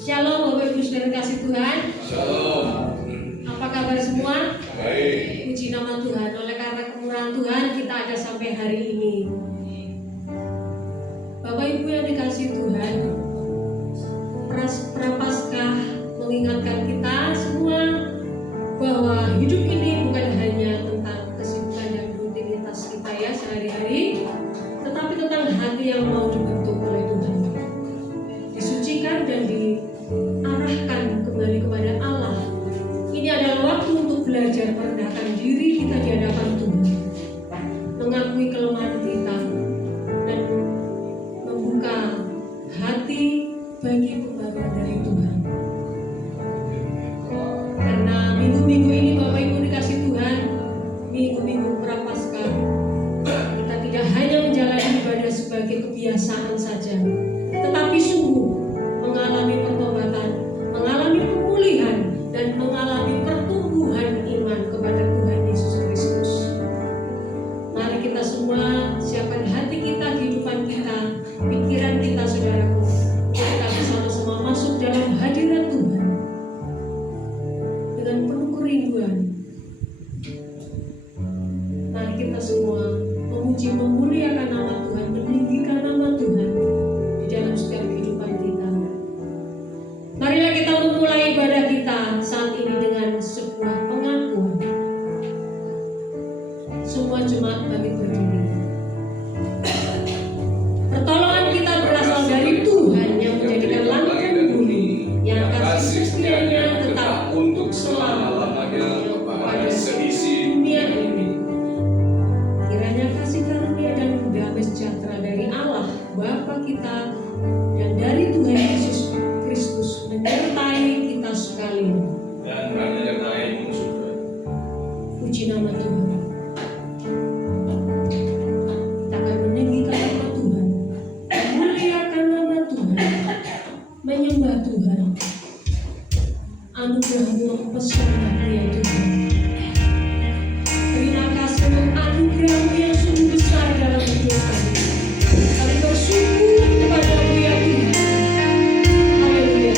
Shalom Bapak Ibu Saudara kasih Tuhan. Shalom. Apa kabar semua? Baik. Puji nama Tuhan. Oleh karena kemurahan Tuhan kita ada sampai hari ini. Bapak Ibu yang dikasih Tuhan, Prapaskah mengingatkan kita semua bahwa hidup ini bukan hanya tentang kesibukan dan rutinitas kita ya sehari-hari, tetapi tentang hati yang mau dibentuk oleh Tuhan, disucikan dan diarahkan kembali kepada Allah. Ini adalah waktu untuk belajar merendahkan diri kita di hadapan Tuhan, mengakui kelemahan kita, dan membuka hati bagi pembaruan dari Tuhan. Karena minggu-minggu ini Bapak Ibu dikasih Tuhan, minggu-minggu Prapaskah, kita tidak hanya menjalani ibadah sebagai kebiasaan saja, tetapi sungguh mengalami pertobatan, mengalami pemulihan, dan mengalami pertumbuhan iman kepada Tuhan Yesus Kristus. Mari kita semua siapkan hati kita, kehidupan kita, pikiran kita, saudaraku, kita bersama-sama masuk dalam hadirat Tuhan dengan penuh kerinduan. Mari kita semua memuji, memuliakan nama Tuhan, meninggikan nama Tuhan di dalam setiap kehidupan kita. Marilah kita memulai ibadah kita saat ini dengan sebuah pengakuan. Semua jemaat bagi berdiri. Pertolongan kita berasal dari Tuhan yang menjadikan langit dan bumi, yang kasih setianya tetap untuk selama-lamanya kepada seisi dunia ini. Kiranya kasih karunia dan damai sejahtera dari Allah Bapa kita dan dari Tuhan Yesus Kristus menyertai kita sekalian. Dan menyertai musuh. Puji nama Tuhan. Kita akan meninggikan nama Tuhan, memuliakan nama Tuhan, menyembah Tuhan. Anugerah-Mu mempesona ya Tuhan. Terima kasih untuk anugerah-Mu yang sungguh besar dalam hidup kami. Kami bersyukur kepada-Mu ya Tuhan. Haleluya.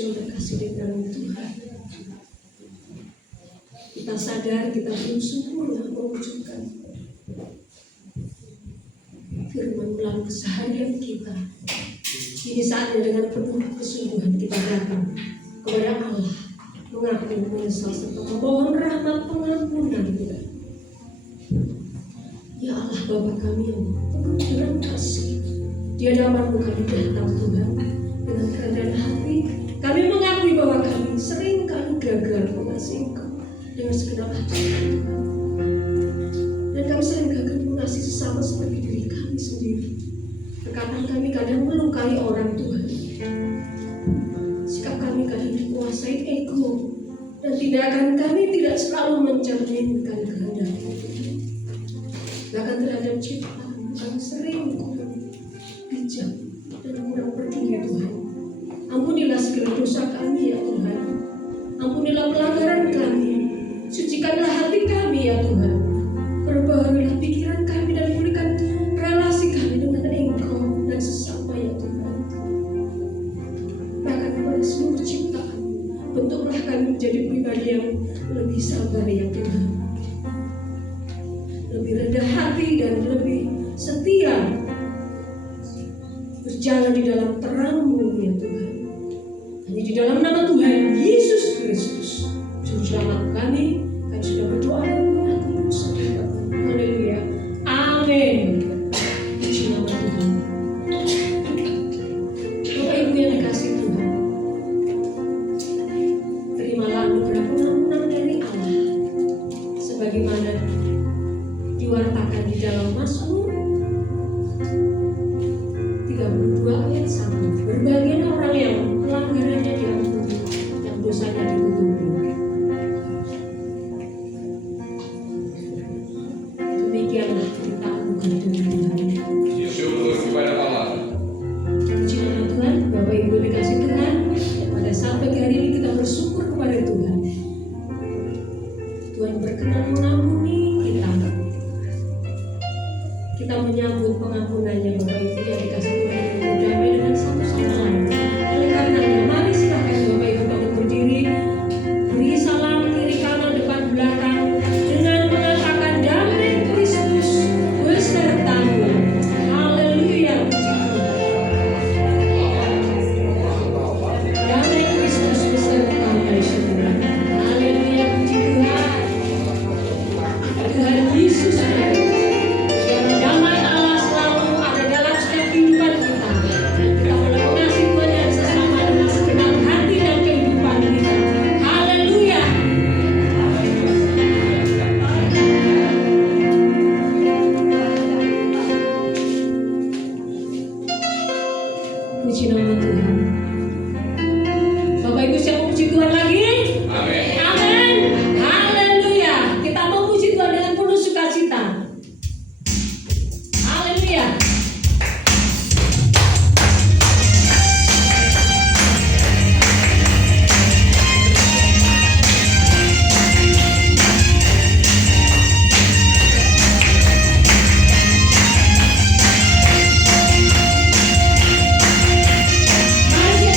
yang terkasih di dalam Tuhan, kita sadar kita belum sempurna mewujudkan firman dalam keseharian kita. Ini saatnya dengan penuh kesungguhan kita datang kepada Allah, mengaku, menyesal, serta memohon rahmat pengampunan kita. Ya Allah Bapa kami yang penuh dengan kasih, di hadapan-Mu kami datang Tuhan dengan kerendahan hati. Kami mengakui bahwa kami sering kali gagal mengasihi Engkau dengan segenap hati Tuhan. Dan kami sering gagal mengasihi sesama seperti diri kami sendiri. Perkataan kami kadang melukai orang Tuhan. Sikap kami kadang dikuasai ego, dan tindakan kami tidak selalu mencerminkan kehendak-Mu. Bahkan terhadap ciptaan kami sering kurang bijak dan kurang peduli Tuhan. Ampunilah segala dosa kami ya Tuhan. Ampunilah pelanggaran kami. Sucikanlah hati kami ya Tuhan. Perbaharilah pikiran kami dan pulihkan relasi kami dengan Engkau dan sesama ya Tuhan. Bahkan kepada seluruh ciptaan, bentuklah kami menjadi pribadi yang lebih sabar ya Tuhan, lebih rendah hati dan lebih setia, berjalan di dalam terang-Mu ya Tuhan. Hanya di dalam nama Tuhan Yesus Kristus, Juru Selamat kami sudah berdoa dan mengaku dosa kita. Haleluya. Amin. Puji nama Tuhan. Bapak Ibu yang dikasihi Tuhan, terimalah anugerah pengampunan dari Allah sebagaimana diwartakan di dalam Mazmur 32 ayat 1. Berbahagialah orang yang pelanggarannya diampuni, yang dosanya ditutupi. Demikianlah cerita anugerah dari Tuhan. Syukur kepada Allah. Puji nama Tuhan. Bapak Ibu dikasih Tuhan, pada saat pagi hari ini kita bersyukur kepada Tuhan. Tuhan berkenan mengampuni kita. Kita menyambut pengampunannya Bapak Ibu yang dikasih Tuhan, berdamai dengan satu sama lain. Oleh karenanya, mari silakan Bapak Ibu bangun berdiri, beri salam kiri kanan depan belakang dengan mengatakan damai Kristus besertamu. Haleluya, puji Tuhan. Damai Kristus besertamu ya saudara. Haleluya, puji Tuhan. Tuhan Yesus yang damai Allah selalu ada dalam setiap kehidupan kita. Kita boleh mengasihi Tuhan dan sesama dengan segenap hati dan kehidupan kita. Haleluya. Puji nama Tuhan. Bapak Ibu siap memuji Tuhan lagi? Amin. Amin. Haleluya. Kita memuji Tuhan dengan penuh sukacita. Haleluya. Mari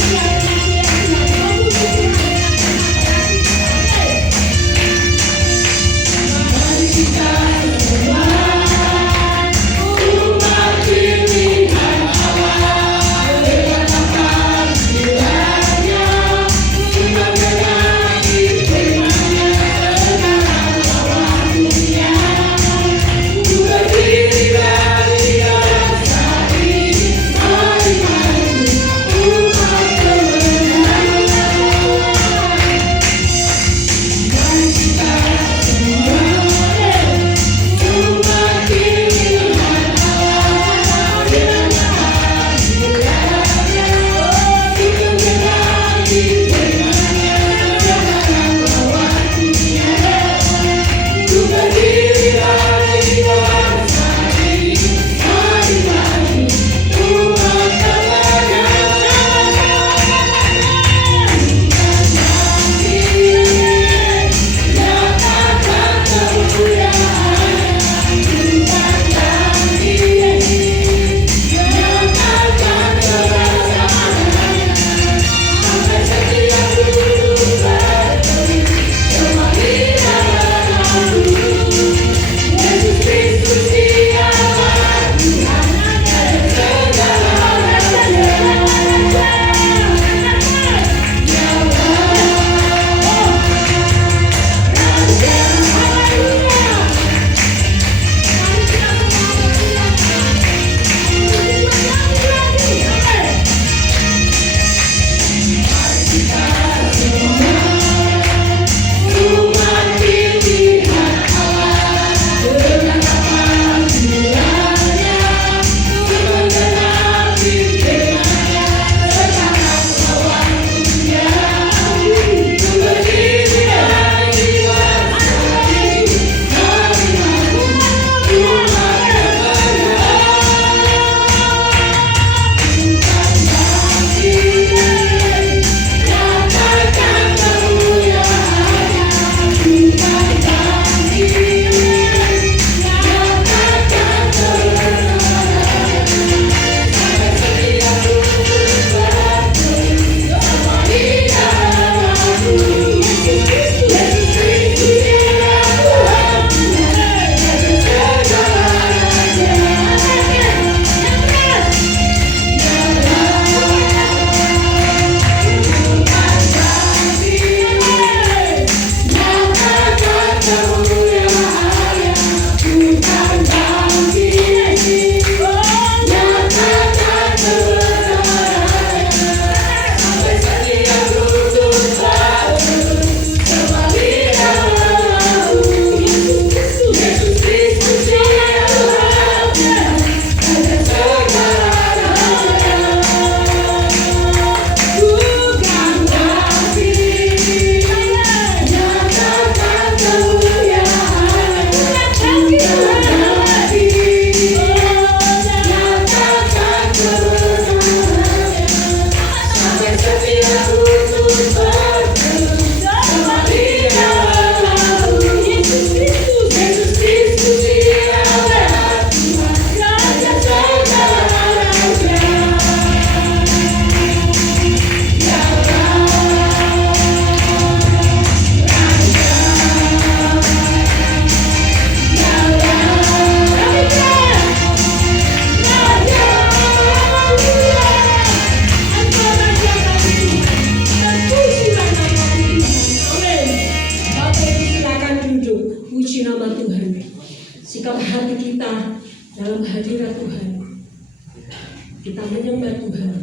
kita menyembah Tuhan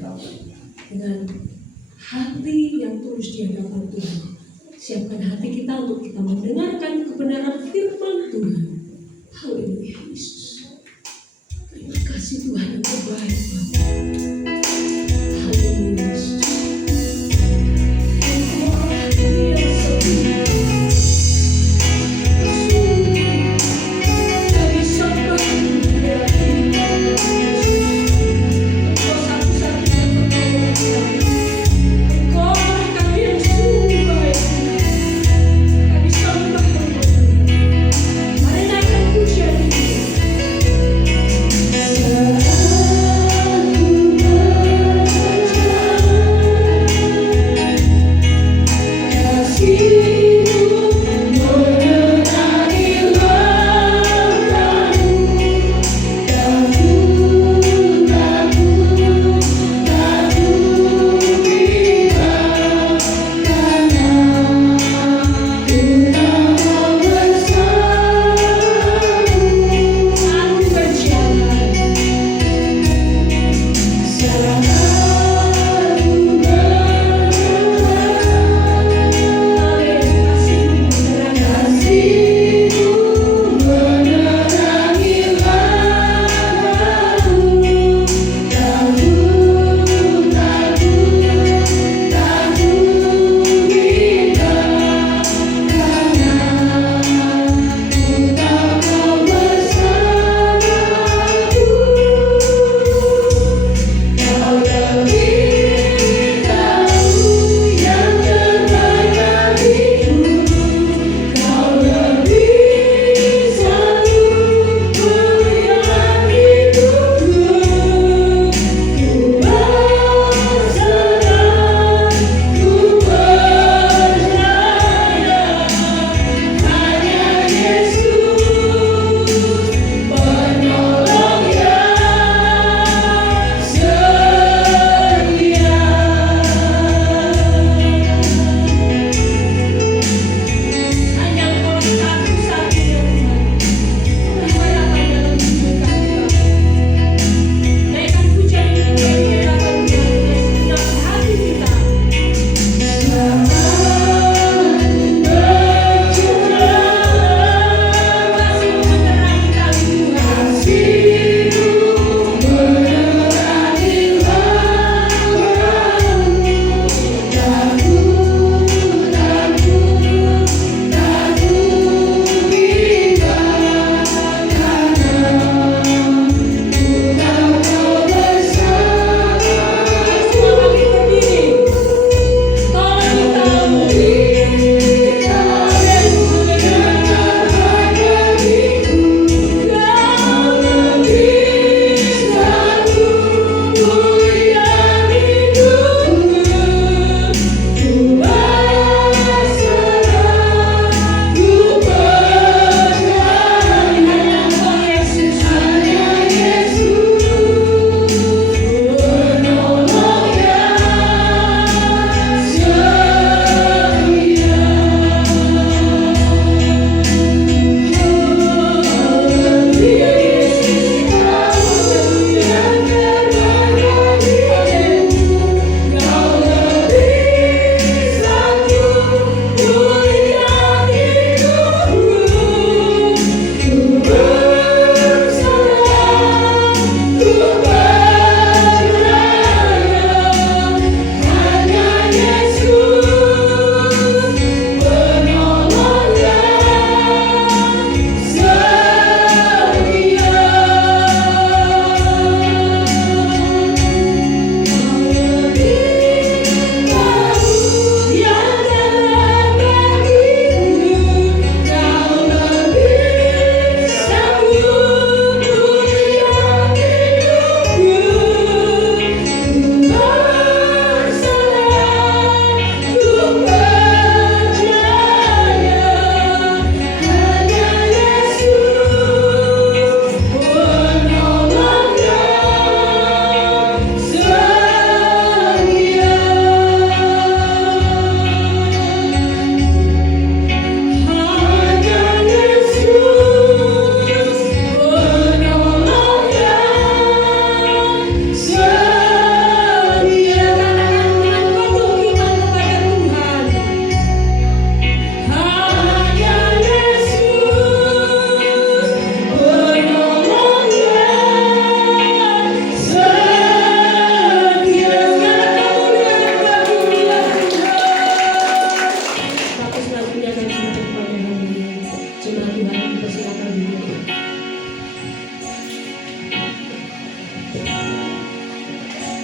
dengan hati yang tulus di hadapan Tuhan. Siapkan hati kita untuk kita mendengarkan kebenaran firman Tuhan. Haleluya Yesus. Terima kasih Tuhan yang terbaik. Haleluya Yesus. Engkau hati yang setia. Tak bisa berhenti. Engkau satu-satunya penolong kami. Engkau kami yang sungguh baik. Tak bisa berhenti. Mari naikkan pujian ini. Saat ku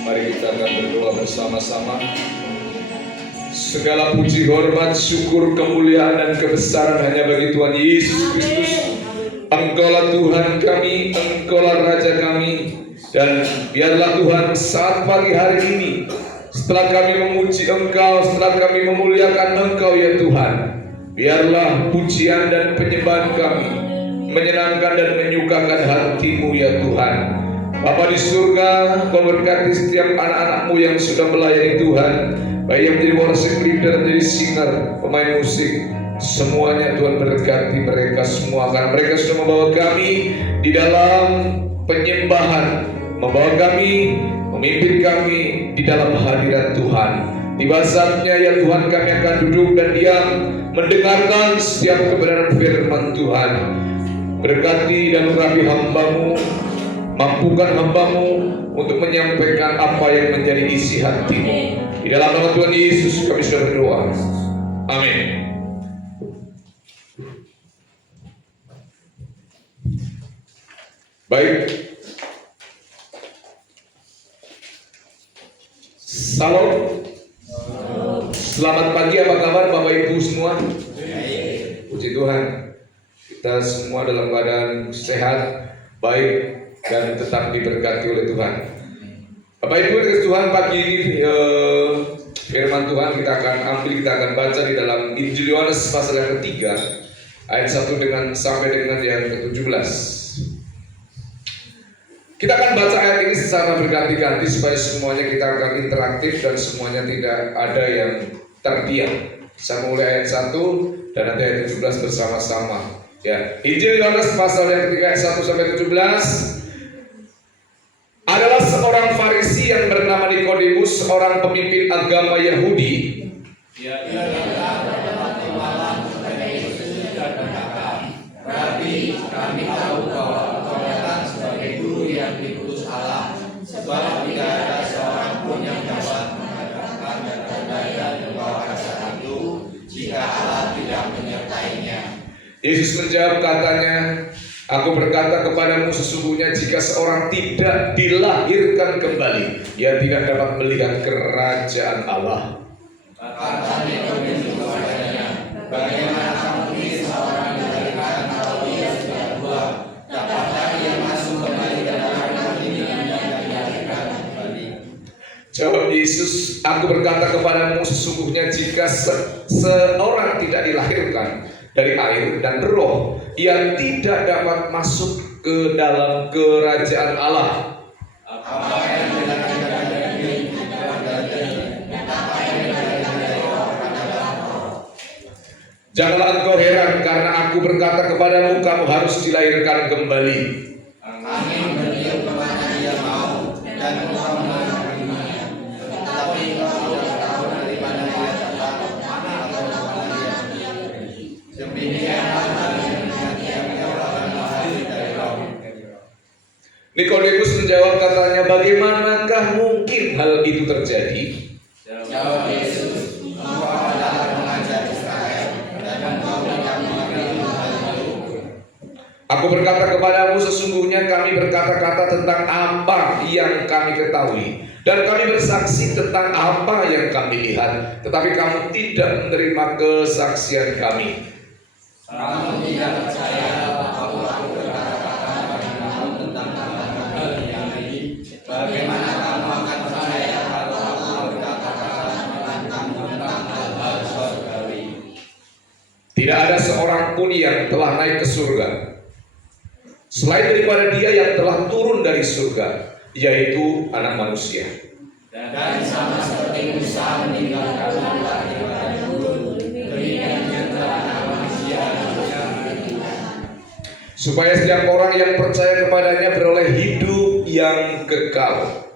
Mari kita akan berdoa bersama-sama. Segala puji, hormat, syukur, kemuliaan, dan kebesaran hanya bagi Tuhan Yesus Kristus. Engkaulah Tuhan kami, Engkaulah Raja kami. Dan biarlah Tuhan saat pagi hari ini, setelah kami memuji Engkau, setelah kami memuliakan Engkau ya Tuhan, biarlah pujian dan penyembahan kami menyenangkan dan menyukakan hati-Mu ya Tuhan. Bapa di surga, Kau berkati setiap anak-anak-Mu yang sudah melayani Tuhan, baik yang menjadi worship leader, menjadi singer, pemain musik, semuanya Tuhan berkati mereka semua, karena mereka sudah membawa kami di dalam penyembahan, membawa kami, memimpin kami di dalam hadirat Tuhan. Tiba saatnya ya Tuhan, kami akan duduk dan diam mendengarkan setiap kebenaran firman Tuhan. Berkati dan urapi hamba-Mu, mampukan hamba-Mu untuk menyampaikan apa yang menjadi isi hati-Mu. Di dalam nama Tuhan Yesus kami sudah berdoa. Amin. Baik. Salam. Selamat pagi, apa kabar Bapak Ibu semua? Puji Tuhan, kita semua dalam keadaan sehat, baik, dan tetap diberkati oleh Tuhan. Bapak Ibu dan Tuhan, pagi ini firman Tuhan kita akan baca di dalam Injil Yohanes pasal yang ketiga, ayat 1 sampai dengan yang ke-17. Kita akan baca ayat ini secara berganti-ganti supaya semuanya kita akan interaktif dan semuanya tidak ada yang terdiam. Saya mulai ayat 1 dan nanti ayat 17 bersama-sama. Ya, Injil Yohanes pasal yang ketiga ayat 1 sampai 17. Adalah seorang Farisi yang bernama Nikodemus, seorang pemimpin agama Yahudi. Rabi, kami tahu bahwa Engkau datang sebagai guru yang diutus Allah, sebab tidak ada seorang pun yang dapat mengatakan tanda yang Engkau katakan itu jika Allah tidak menyertainya. Yesus menjawab katanya, Aku berkata kepadamu, sesungguhnya jika seorang tidak dilahirkan kembali, ia tidak dapat melihat kerajaan Allah. Kata Nikodemus kepadanya, bagaimana mungkin seorang dilahirkan kalau ia sudah tua? Dapatkah ia masuk kembali ke dalam ibunya dan dilahirkan kembali? Jawab Yesus, Aku berkata kepadamu, sesungguhnya jika seorang tidak dilahirkan dari air dan roh, ia tidak dapat masuk ke dalam kerajaan Allah. Apa yang dilahirkan dari daging adalah daging, dan apa yang dilahirkan dari roh adalah roh. Janganlah engkau heran karena aku berkata kepadamu, kamu harus dilahirkan kembali. Angin bertiup kemana dia mau, dan engkau menerimanya. Tetapi engkau tidak tahu dari mana dia datang, mana atau kemana dia pergi. Demikianlah halnya dengan tiap-tiap orang lahir dari roh. Nikodemus menjawab katanya, bagaimanakah mungkin hal itu terjadi? Jawab Yesus, engkau adalah pengajar Israel, dan engkau tidak mengerti hal itu. Aku berkata kepadamu, sesungguhnya kami berkata-kata tentang apa yang kami ketahui, dan kami bersaksi tentang apa yang kami lihat, tetapi kamu tidak menerima kesaksian kami. Kamu tidak percaya bahwa aku berkata-kata kepada kamu tentang hal yang ini. Bagaimana kamu akan percaya kalau aku berkata-kata dengan kamu tentang hal-hal surgawi? Tidak ada seorang pun yang telah naik ke surga selain daripada Dia yang telah turun dari surga, yaitu Anak Manusia. Dan sama seperti Musa meninggalkan Allah daripada gurun, demikian juga Anak Manusia supaya setiap orang yang percaya kepadanya beroleh hidup yang kekal.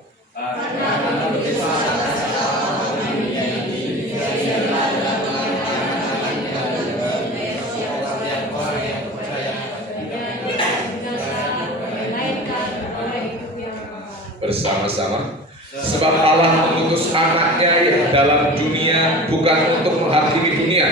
Bersama-sama, sebab Allah mengutus anaknya yang dalam dunia bukan untuk menghakimi dunia,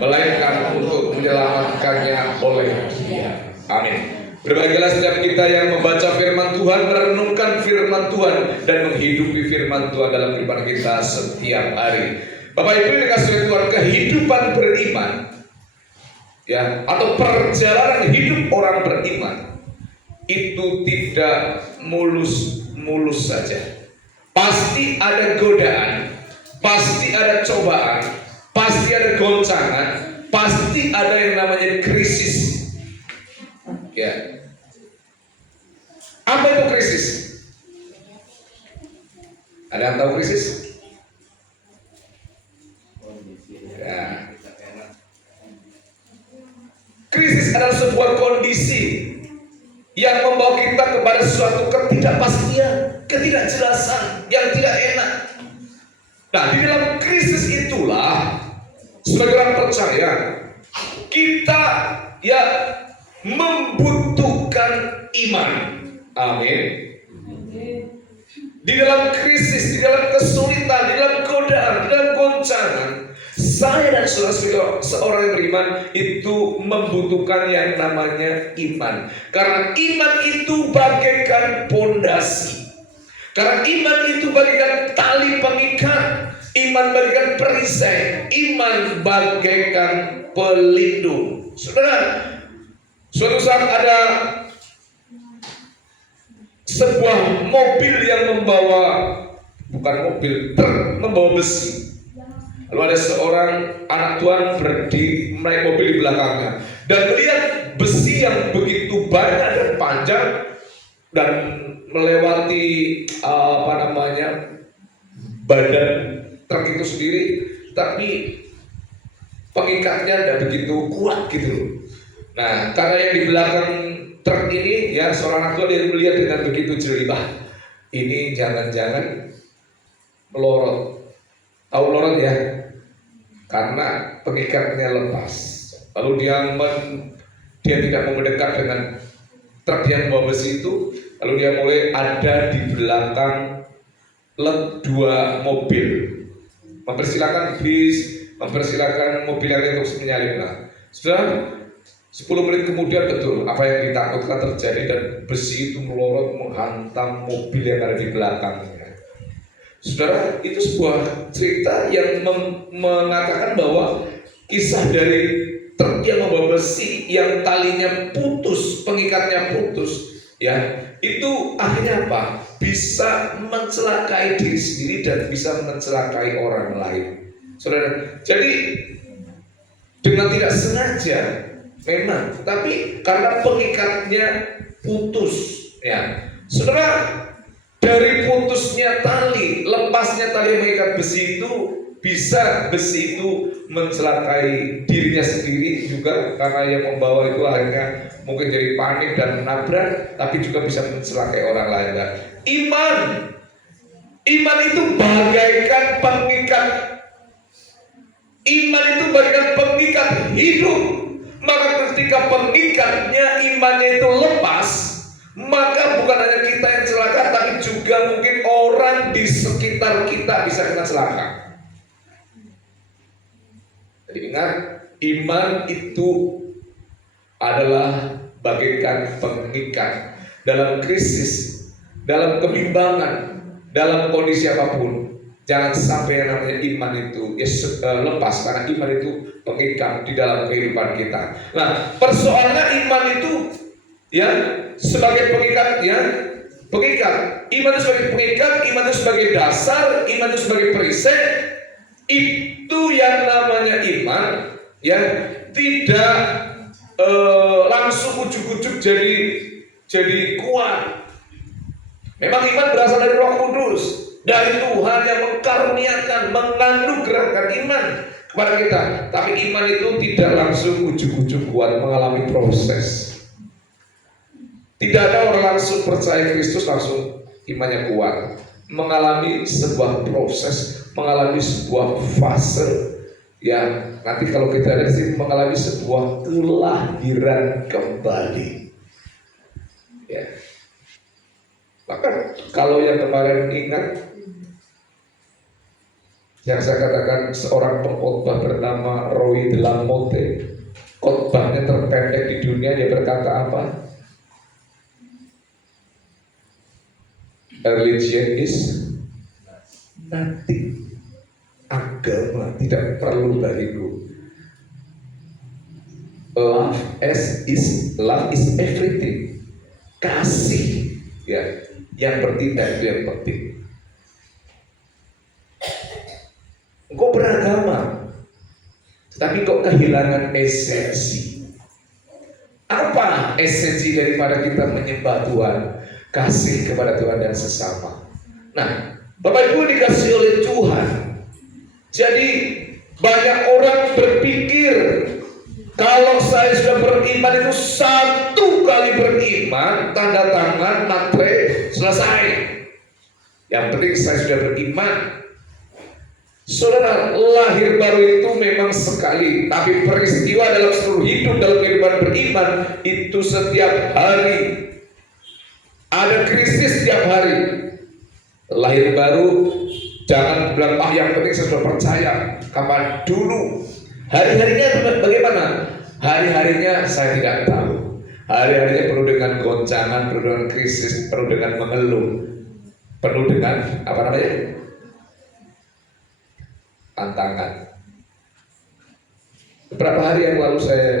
melainkan untuk menyelamatkannya oleh Dia. Amin. Berbahagialah setiap kita yang membaca firman Tuhan, merenungkan firman Tuhan, dan menghidupi firman Tuhan dalam kehidupan kita setiap hari. Bapak Ibu yang dikasihi Tuhan, kehidupan beriman, ya, atau perjalanan hidup orang beriman itu tidak mulus-mulus saja. Pasti ada godaan, pasti ada cobaan, pasti ada goncangan, pasti ada yang namanya krisis. Ya. Apa itu krisis? Ada yang tahu krisis? Ya. Krisis adalah sebuah kondisi yang membawa kita kepada suatu ketidakpastian, ketidakjelasan yang tidak enak. Nah, di dalam krisis itulah sebagai orang percaya kita ya membutuhkan iman. Amin. Di dalam krisis, di dalam kesulitan, di dalam godaan, di dalam goncangan, saya dan saudara seorang yang beriman itu membutuhkan yang namanya iman. Karena iman itu bagaikan pondasi. Karena iman itu bagaikan tali pengikat, iman bagaikan perisai, iman bagaikan pelindung. Saudara, suatu saat ada sebuah mobil yang bukan mobil, truk membawa besi. Lalu ada seorang anak Tuhan naik mobil di belakangnya dan melihat besi yang begitu banyak dan panjang dan melewati badan truk itu sendiri, tapi pengikatnya tidak begitu kuat gitu. Nah, karena yang di belakang truk ini ya seorang anak Tuhan yang melihat dengan begitu jeli, ini jangan-jangan melorot. Tahu melorot ya? Karena pengikatnya lepas. Lalu dia tidak mau mendekat dengan truk yang membawa besi itu. Lalu dia mulai ada di belakang dua mobil, mempersilakan bis, mempersilakan mobil yang lain untuk menyalip. Nah, sudah 10 menit kemudian betul apa yang ditakutkan terjadi dan besi itu melorot menghantam mobil yang ada di belakangnya. Saudara, itu sebuah cerita yang mengatakan bahwa kisah dari truk yang membawa besi yang talinya putus, pengikatnya putus, ya, itu akhirnya apa? Bisa mencelakai diri sendiri dan bisa mencelakai orang lain. Saudara, jadi dengan tidak sengaja memang, tapi karena pengikatnya putus, ya. Saudara, dari putusnya tali, lepasnya tali yang mengikat besi itu, bisa besi itu mencelakai dirinya sendiri juga, karena yang membawa itu akhirnya mungkin jadi panik dan menabrak, tapi juga bisa mencelakai orang lain. Iman itu bagaikan pengikat. Iman itu bagaikan pengikat hidup. Maka ketika pengikatnya imannya itu lepas, maka bukan hanya kita yang celaka, tapi juga mungkin orang di sekitar kita bisa kena celaka. Jadi ingat, iman itu adalah bagaikan pengikat dalam krisis, dalam kebimbangan, dalam kondisi apapun. Jangan sampai yang namanya iman itu lepas, karena iman itu pengikat di dalam kehidupan kita. Nah, persoalannya iman itu ya sebagai pengikat, ya pengikat. Iman itu sebagai pengikat, iman itu sebagai dasar, iman itu sebagai perisai. Itu yang namanya iman, ya tidak langsung ujuk-ujuk jadi kuat. Memang iman berasal dari Roh Kudus, dari Tuhan yang mengkaruniakan, menganugerahkan iman kepada kita. Tapi iman itu tidak langsung ujuk-ujuk kuat, mengalami proses. Tidak ada orang langsung percaya Kristus langsung imannya kuat. Mengalami sebuah proses, mengalami sebuah fase. Ya, nanti kalau kita ada di sini mengalami sebuah kelahiran kembali. Ya. Maka kalau yang kemarin ingat, yang saya katakan seorang pengkhotbah bernama Roy de la Motte, khotbahnya terpendek di dunia, dia berkata apa? Religion is nothing. Agama tidak perlu bagiku. Love is everything. Kasih, ya, yang bertindak itu yang penting. Engkau beragama, tetapi kok kehilangan esensi. Apa esensi daripada kita menyembah Tuhan? Kasih kepada Tuhan dan sesama. Nah, Bapak Ibu dikasih oleh Tuhan. Jadi banyak orang berpikir kalau saya sudah beriman itu satu kali beriman, tanda tangan, matre, selesai. Yang penting saya sudah beriman. Saudara, lahir baru itu memang sekali, tapi peristiwa dalam seluruh hidup dalam kehidupan beriman itu setiap hari. Ada krisis setiap hari. Lahir baru, jangan bilang, yang penting saya sudah percaya. Kapan dulu? Hari-harinya bagaimana? Hari-harinya saya tidak tahu. Hari-harinya penuh dengan goncangan, penuh dengan krisis, penuh dengan mengeluh, penuh dengan tantangan. Beberapa hari yang lalu saya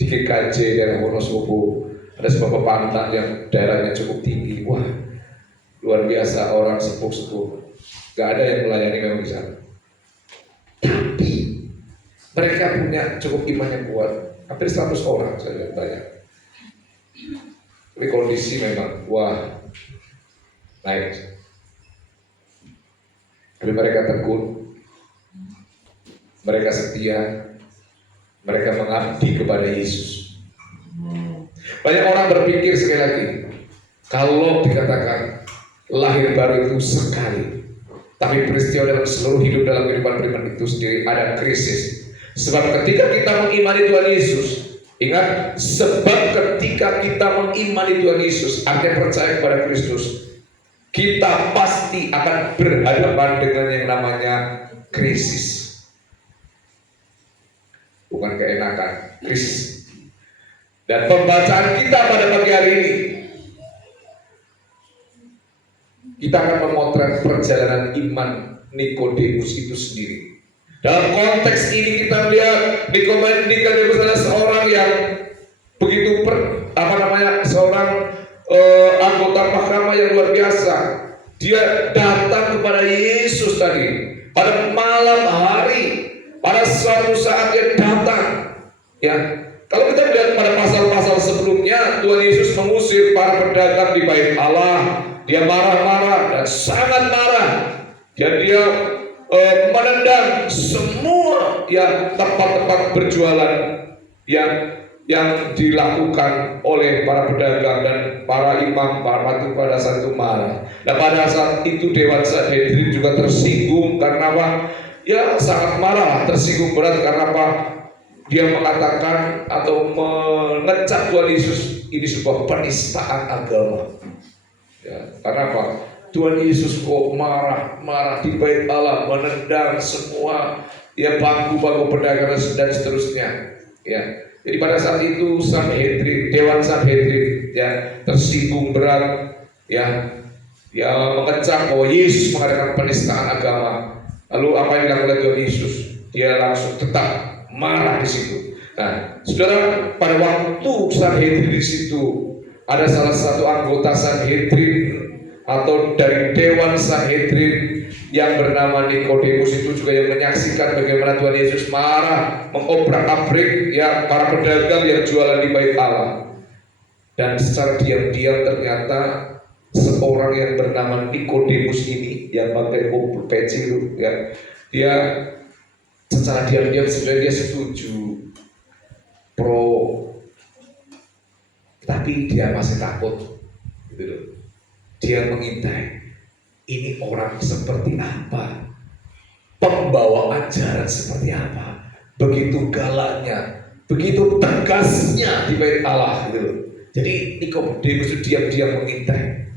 di GKJ daerah Wonosobo, ada sebuah pantang yang daerahnya cukup tinggi. Wah, luar biasa, orang sepuh-sepuh. Gak ada yang melayani memang di sana. Tapi mereka punya cukup iman yang kuat. Hampir 100 orang saya lihat banyak. Tapi kondisi memang naik. Tapi mereka tekun, mereka setia, mereka mengabdi kepada Yesus. Banyak orang berpikir sekali lagi, kalau dikatakan lahir baru itu sekali, tapi peristiwa dalam seluruh hidup dalam kehidupan beriman itu sendiri ada krisis. Sebab ketika kita mengimani Tuhan Yesus, ingat, sebab ketika kita mengimani Tuhan Yesus, artinya percaya kepada Kristus, kita pasti akan berhadapan dengan yang namanya krisis. Bukan keenakan, krisis. Dan pembacaan kita pada pagi hari ini, kita akan memotret perjalanan iman Nikodemus itu sendiri. Dalam konteks ini kita melihat Nikodemus adalah seorang yang begitu seorang anggota mahkamah yang luar biasa. Dia datang kepada Yesus tadi pada malam hari, pada suatu saat dia datang. Ya, kalau kita melihat pada pasal-pasal sebelumnya, Tuhan Yesus mengusir para pedagang di bait Allah. Dia marah-marah dan sangat marah. Dan dia menendang semua tempat-tempat berjualan yang dilakukan oleh para pedagang dan para imam, para patuh pada saat itu marah. Dan pada saat itu Dewan Sanhedrin juga tersinggung karena apa? Ya, sangat marah, tersinggung berat karena apa? Dia mengatakan atau mengecap Tuhan Yesus ini sebuah penistaan agama. Ya, karena apa? Tuhan Yesus kok marah di bait Allah, menendang semua bangku-bangku pedagang dan seterusnya. Ya, jadi pada saat itu Dewan Sanhedrin tersinggung berat, mengecap bahwa Yesus mengadakan penistaan agama. Lalu apa yang dilakukan Tuhan Yesus? Dia langsung tetap marah di situ. Nah, saudara, pada waktu Sanhedrin di situ ada salah satu anggota Sanhedrin atau dari Dewan Sanhedrin yang bernama Nikodemus itu juga yang menyaksikan bagaimana Tuhan Yesus marah, mengobrak-abrik para pedagang yang jualan di bait Allah. Dan secara diam-diam ternyata seorang yang bernama Nikodemus ini yang pakai peci itu, dia secara diam-diam sebenarnya dia setuju tapi dia masih takut, gitu loh. Dia mengintai, ini orang seperti apa, pembawa ajaran seperti apa, begitu galaknya, begitu tegasnya di bait Allah, gitu loh. Jadi Nikodemus itu diam-diam mengintai.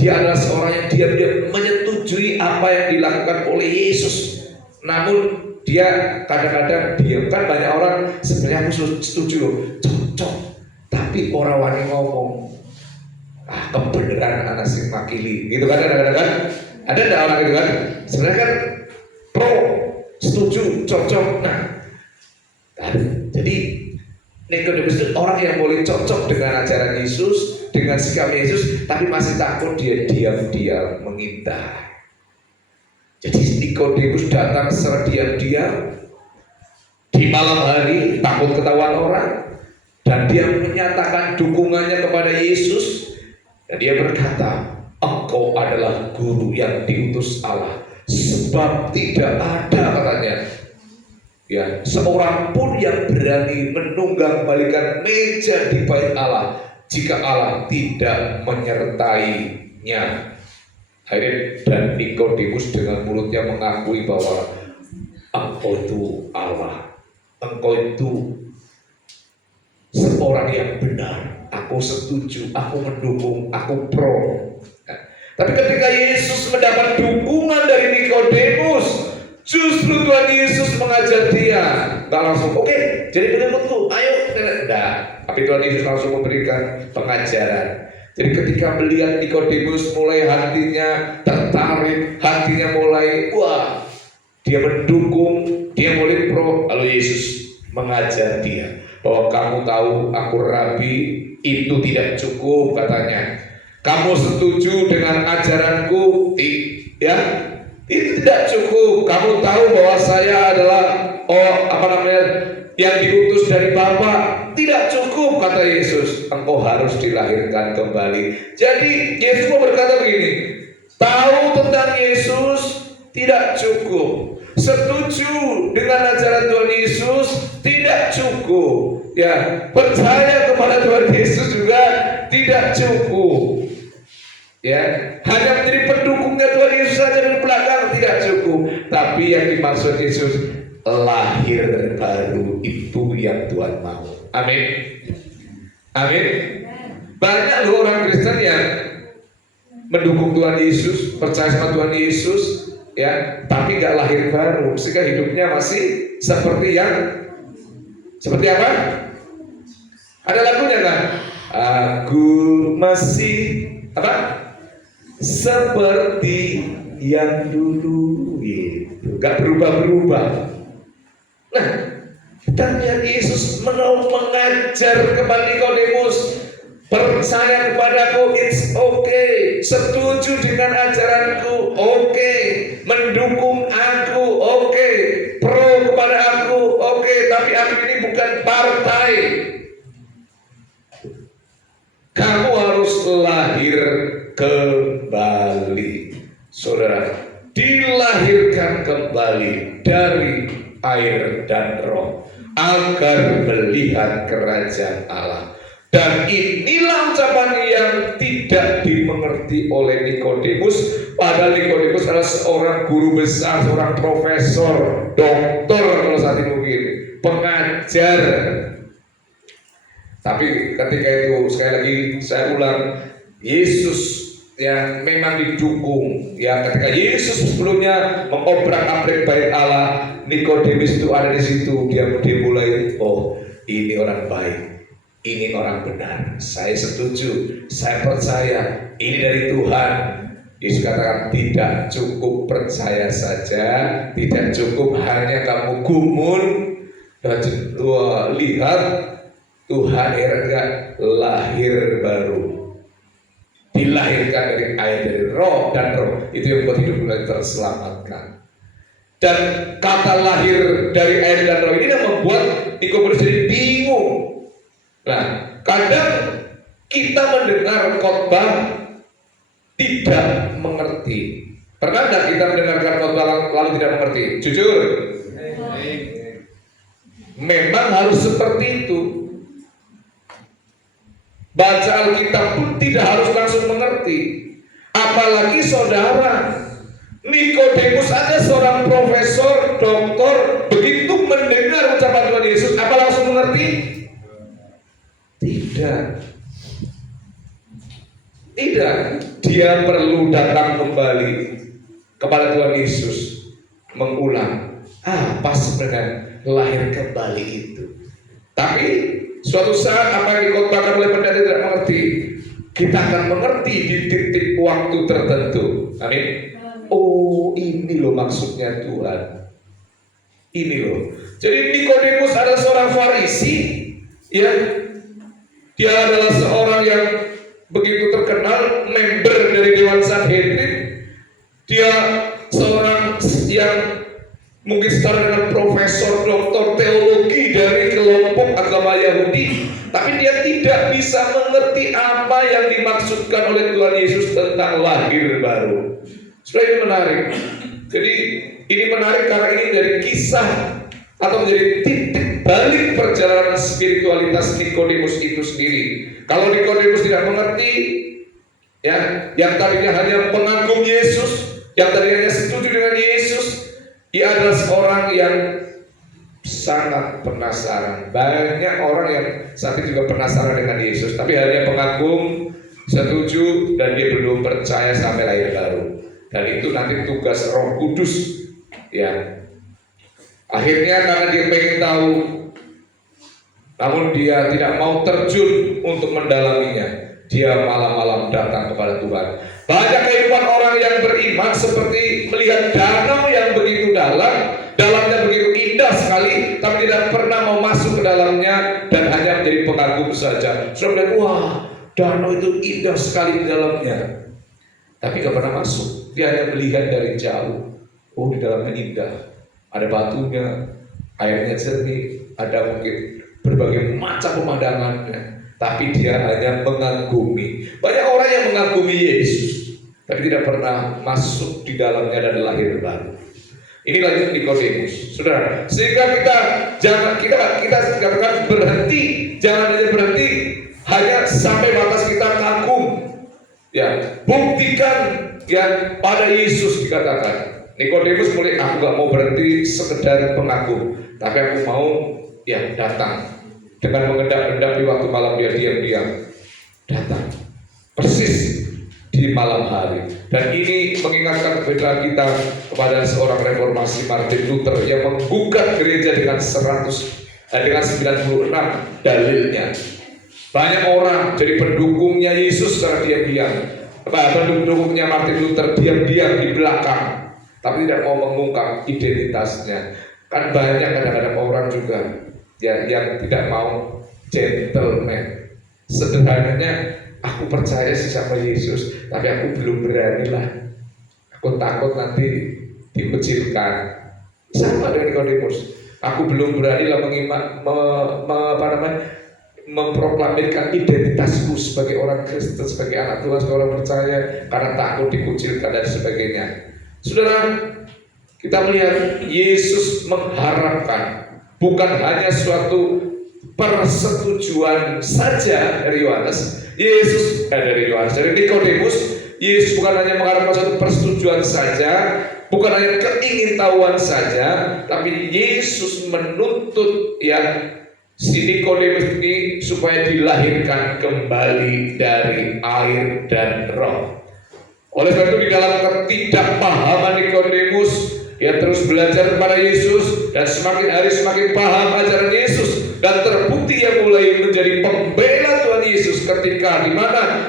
Dia adalah seorang yang diam-diam menyetujui apa yang dilakukan oleh Yesus. Namun dia kadang-kadang diam. Kan banyak orang sebenarnya aku setuju loh, cocok, tapi orang wani ngomong. kebenaran anak sing makili, gitu kan kadang-kadang kan? Ada enggak orang gitu kan? Sebenarnya kan pro, setuju, cocok. Nah, jadi Nikodemus itu orang yang boleh cocok dengan ajaran Yesus, dengan sikap Yesus, tapi masih takut, dia diam-diam mengintai. Jadi Nikodemus datang secara diam-diam di malam hari, takut ketahuan orang, dan dia menyatakan dukungannya kepada Yesus, dan dia berkata, engkau adalah guru yang diutus Allah, sebab tidak ada, katanya, ya, seorang pun yang berani menunggang balikan meja di bait Allah jika Allah tidak menyertainya. Akhirnya dan Nikodemus dengan mulutnya mengakui bahwa engkau itu Allah, engkau itu seorang yang benar, aku setuju, aku mendukung, aku pro. Tapi ketika Yesus mendapat dukungan dari Nikodemus, justru Tuhan Yesus mengajar dia, nggak langsung, oke, jadi pengikutku, ayo, tidak. Tapi Tuhan Yesus langsung memberikan pengajaran. Jadi ketika melihat Nikodemus mulai hatinya tertarik, hatinya mulai, wah, dia mendukung, dia mulai pro, lalu Yesus mengajar dia bahwa kamu tahu aku rabi, itu tidak cukup, katanya. Kamu setuju dengan ajaranku, ya? Itu tidak cukup. Kamu tahu bahwa saya adalah yang diutus dari Bapa. Tidak cukup, kata Yesus. Engkau harus dilahirkan kembali. Jadi Yesus mau berkata begini, tahu tentang Yesus tidak cukup, setuju dengan ajaran Tuhan Yesus tidak cukup, ya, percaya kepada Tuhan Yesus juga tidak cukup, ya, hanya menjadi pendukungnya Tuhan Yesus saja dari belakang tidak cukup. Tapi yang dimaksud Yesus lahir baru, itu yang Tuhan mau. Amin. Amin. Banyak loh orang Kristen yang mendukung Tuhan Yesus, percaya sama Tuhan Yesus, ya, tapi nggak lahir baru, sehingga hidupnya masih seperti apa? Ada lagunya kan? Aku masih apa? Seperti yang dulu, gitu, nggak berubah-berubah. Nah, dan yang Yesus mau mengajar kepada Nikodemus, percaya kepadaku, it's okay, setuju dengan ajaranku, oke, mendukung aku, oke, pro kepada aku, oke, tapi aku ini bukan partai. Kamu harus lahir kembali, saudara, dilahirkan kembali dari air dan roh agar melihat kerajaan Allah. Dan inilah ucapan yang tidak dimengerti oleh Nikodemus. Padahal Nikodemus adalah seorang guru besar, seorang profesor, doktor kalau saat ini mungkin, pengajar. Tapi ketika itu, sekali lagi saya ulang, Yesus yang memang didukung, ya, ketika Yesus sebelumnya mengobrak-abrik bait Allah, Nikodemus itu ada di situ, dia mulai, oh, ini orang baik, ini orang benar, saya setuju, saya percaya, ini dari Tuhan. Yesus katakan tidak cukup percaya saja, tidak cukup hanya kamu gumun dan lihat Tuhan enggak lahir baru. Dilahirkan dari air, dari roh, dan roh itu yang membuat hidup kita terselamatkan. Dan kata lahir dari air dan roh ini yang membuat Nikodemus jadi bingung. Nah, kadang kita mendengar khotbah tidak mengerti. Pernah tidak kita mendengarkan khotbah lalu tidak mengerti? Jujur, memang harus seperti itu. Baca Alkitab pun tidak harus langsung mengerti. Apalagi saudara, Nikodemus ada seorang profesor, doktor, begitu mendengar ucapan Tuhan Yesus, apa langsung mengerti? Tidak. Dia perlu datang kembali kepada Tuhan Yesus, mengulang apa sebenarnya lahir kembali itu. Tapi suatu saat apa yang dikhotbahkan oleh pendeta tidak mengerti, kita akan mengerti di titik waktu tertentu. Amin. Oh, ini loh maksudnya Tuhan. Ini loh. Jadi Nikodemus adalah seorang Farisi, ya. Dia adalah seorang yang begitu terkenal, member dari Dewan Sanhedrin. Dia seorang yang mungkin setara dengan profesor, doktor teologi dari kelompok agama Yahudi, tapi dia tidak bisa mengerti apa yang dimaksudkan oleh Tuhan Yesus tentang lahir baru. Sudah, ini menarik. Jadi ini menarik karena ini dari kisah atau menjadi titik balik perjalanan spiritualitas Nikodemus itu sendiri. Kalau Nikodemus tidak mengerti, ya, yang tadinya hanya pengagum Yesus, yang tadinya hanya setuju dengan Yesus, ia adalah seorang yang sangat penasaran. Banyak orang yang saat ini juga penasaran dengan Yesus, tapi hanya pengagum, setuju, dan dia belum percaya sampai lahir baru. Dan itu nanti tugas Roh Kudus, ya. Akhirnya karena dia pengen tahu, namun dia tidak mau terjun untuk mendalaminya, dia malam-malam datang kepada Tuhan. Banyak kehidupan orang yang beriman seperti melihat danau yang begitu dalam, dalamnya begitu indah sekali, tapi tidak pernah mau masuk ke dalamnya dan hanya menjadi pengagum saja. Sudah bilang, wah, danau itu indah sekali di dalamnya, tapi tidak pernah masuk. Dia hanya melihat dari jauh. Oh, di dalamnya indah, ada batunya, airnya jernih, ada mungkin berbagai macam pemandangannya, tapi dia hanya mengagumi. Banyak orang yang mengagumi Yesus, tapi tidak pernah masuk di dalamnya dan lahir baru. Ini lagi Nikodemus, saudara. Sehingga kita katakan berhenti, jangan hanya berhenti hanya sampai batas kita kagum. Ya, buktikan ya pada Yesus dikatakan. Nikodemus mulai, aku gak mau berhenti sekedar pengagum, tapi aku mau ya datang dengan mengendap-endap di waktu malam, dia diam-diam datang persis di malam hari. Dan ini mengingatkan kepada kita kepada seorang reformasi Martin Luther yang menggugat gereja dengan 96 dalilnya. Banyak orang jadi pendukungnya Yesus secara diam-diam, pendukungnya Martin Luther diam-diam di belakang, tapi tidak mau mengungkap identitasnya. Kan banyak kadang-kadang orang juga ya, yang tidak mau gentleman. Sederhananya, aku percaya sih sama Yesus, tapi aku belum berani lah. Aku takut nanti dikucilkan. Sama dengan Nikodemus. Aku belum berani lah memproklamirkan identitasku sebagai orang Kristen, sebagai anak Tuhan, sebagai orang percaya, karena takut dikucilkan dan sebagainya. Saudara, kita melihat Yesus mengharapkan bukan hanya suatu persetujuan saja dari Yohanes. Dari Nikodemus, Yesus bukan hanya mengharapkan suatu persetujuan saja, bukan hanya keingintahuan saja, tapi Yesus menuntut ya si Nikodemus ini supaya dilahirkan kembali dari air dan roh. Oleh sebab itu di dalam ketidakpahaman Nikodemus, dia terus belajar kepada Yesus dan semakin hari semakin paham ajaran Yesus, dan terbukti dia mulai menjadi pembela Tuhan Yesus ketika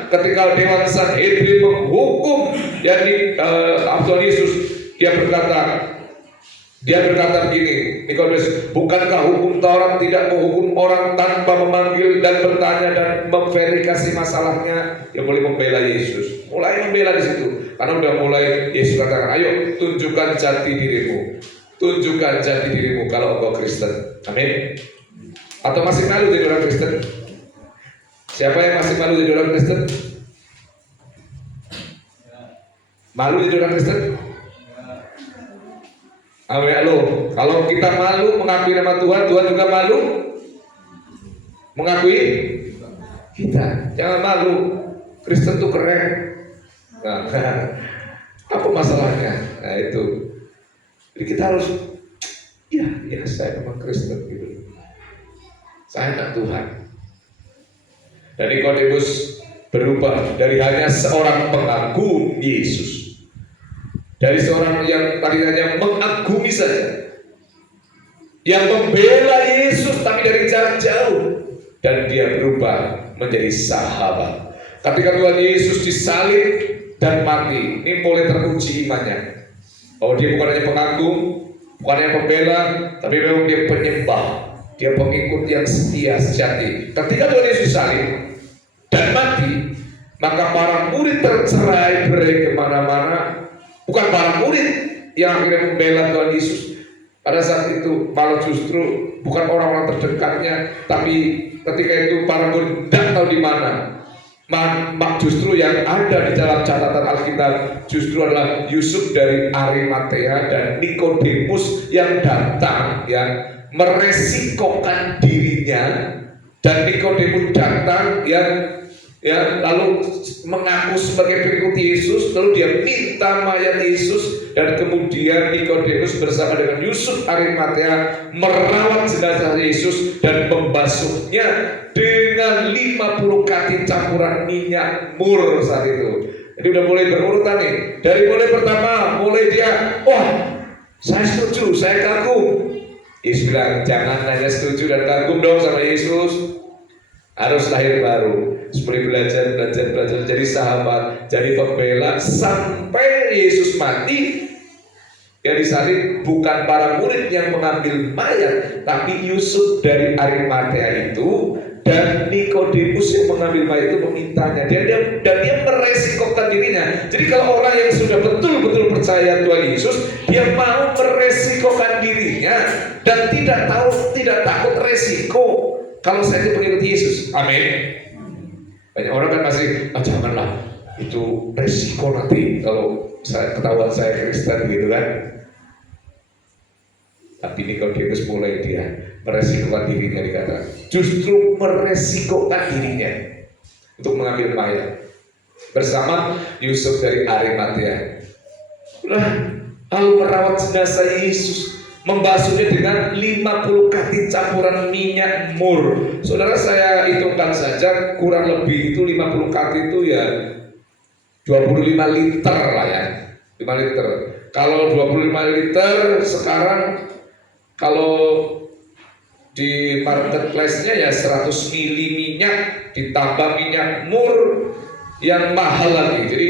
ketika Dewan Sanhedrin menghukum Tuhan Yesus. Dia berkata begini, Nikodemus, bukankah hukum Taurat tidak menghukum orang tanpa memanggil dan bertanya dan memverifikasi masalahnya? Dia boleh membela Yesus, mulai membela di situ, karena udah mulai Yesus katakan, ayo tunjukkan jati dirimu kalau engkau Kristen. Amin. Atau masih malu jadi orang Kristen? Siapa yang masih malu jadi orang Kristen? Malu jadi orang Kristen? Amin. Kalau kita malu mengakui nama Tuhan, Tuhan juga malu mengakui kita. Jangan malu. Kristen itu keren. Nah, apa masalahnya? Nah itu. Jadi kita harus, ya saya memang Kristen gitu. Saya anak Tuhan. Dan Nikodemus berubah dari hanya seorang pengagum Yesus, dari seorang yang tadinya mengagumi saja, yang membela Yesus tapi dari jarak jauh, dan dia berubah menjadi sahabat. Ketika Tuhan Yesus disalib dan mati, ini mulai teruji imannya. Oh, dia bukan hanya pengagum, bukan hanya pembela, tapi memang dia penyembah, dia pengikut yang setia sejati. Ketika Tuhan Yesus disalib dan mati, maka para murid tercerai-berai kemana-mana. Bukan para murid yang akhirnya membela Tuhan Yesus. Pada saat itu malah justru bukan orang-orang terdekatnya, tapi ketika itu para murid tidak tahu di mana. Justru yang ada di dalam catatan Alkitab justru adalah Yusuf dari Arimatea dan Nikodemus yang datang, yang meresikokan dirinya, dan Nikodemus datang yang lalu mengaku sebagai pengikut Yesus, lalu dia minta mayat Yesus, dan kemudian Nikodemus bersama dengan Yusuf Arimatea merawat jenazah Yesus dan membasuhnya dengan 50 kati campuran minyak mur saat itu. Jadi udah mulai berurutan nih. Dari mulai pertama, mulai dia, wah, saya setuju, saya kagum. Yesus bilang, jangan hanya setuju dan kagum dong sama Yesus, harus lahir baru. Seperti belajar jadi sahabat, jadi pembela sampai Yesus mati. Yang disalib bukan para murid yang mengambil mayat, tapi Yusuf dari Arimatea itu dan Nikodemus yang mengambil mayat itu memintanya. Dan dia meresikokan dirinya. Jadi kalau orang yang sudah betul-betul percaya Tuhan Yesus, dia mau meresikokan dirinya dan tidak takut resiko. Kalau saya itu pengikut Yesus, amin. Banyak orang kan masih, janganlah, itu resiko nanti kalau ketahuan saya Kristen gitu kan. Tapi Nikodemus mulai dia meresikokan dirinya, dikatakan justru meresikokan dirinya untuk mengambil mayat bersama Yusuf dari Arimatea. Lalu merawat jenazah Yesus, membasuhnya dengan 50 kati campuran minyak mur. Saudara, saya hitungkan saja, kurang lebih itu 50 kati itu ya 25 liter lah ya, 5 liter. Kalau 25 liter sekarang, kalau di marketplace-nya ya 100 mili minyak ditambah minyak mur yang mahal lagi. Jadi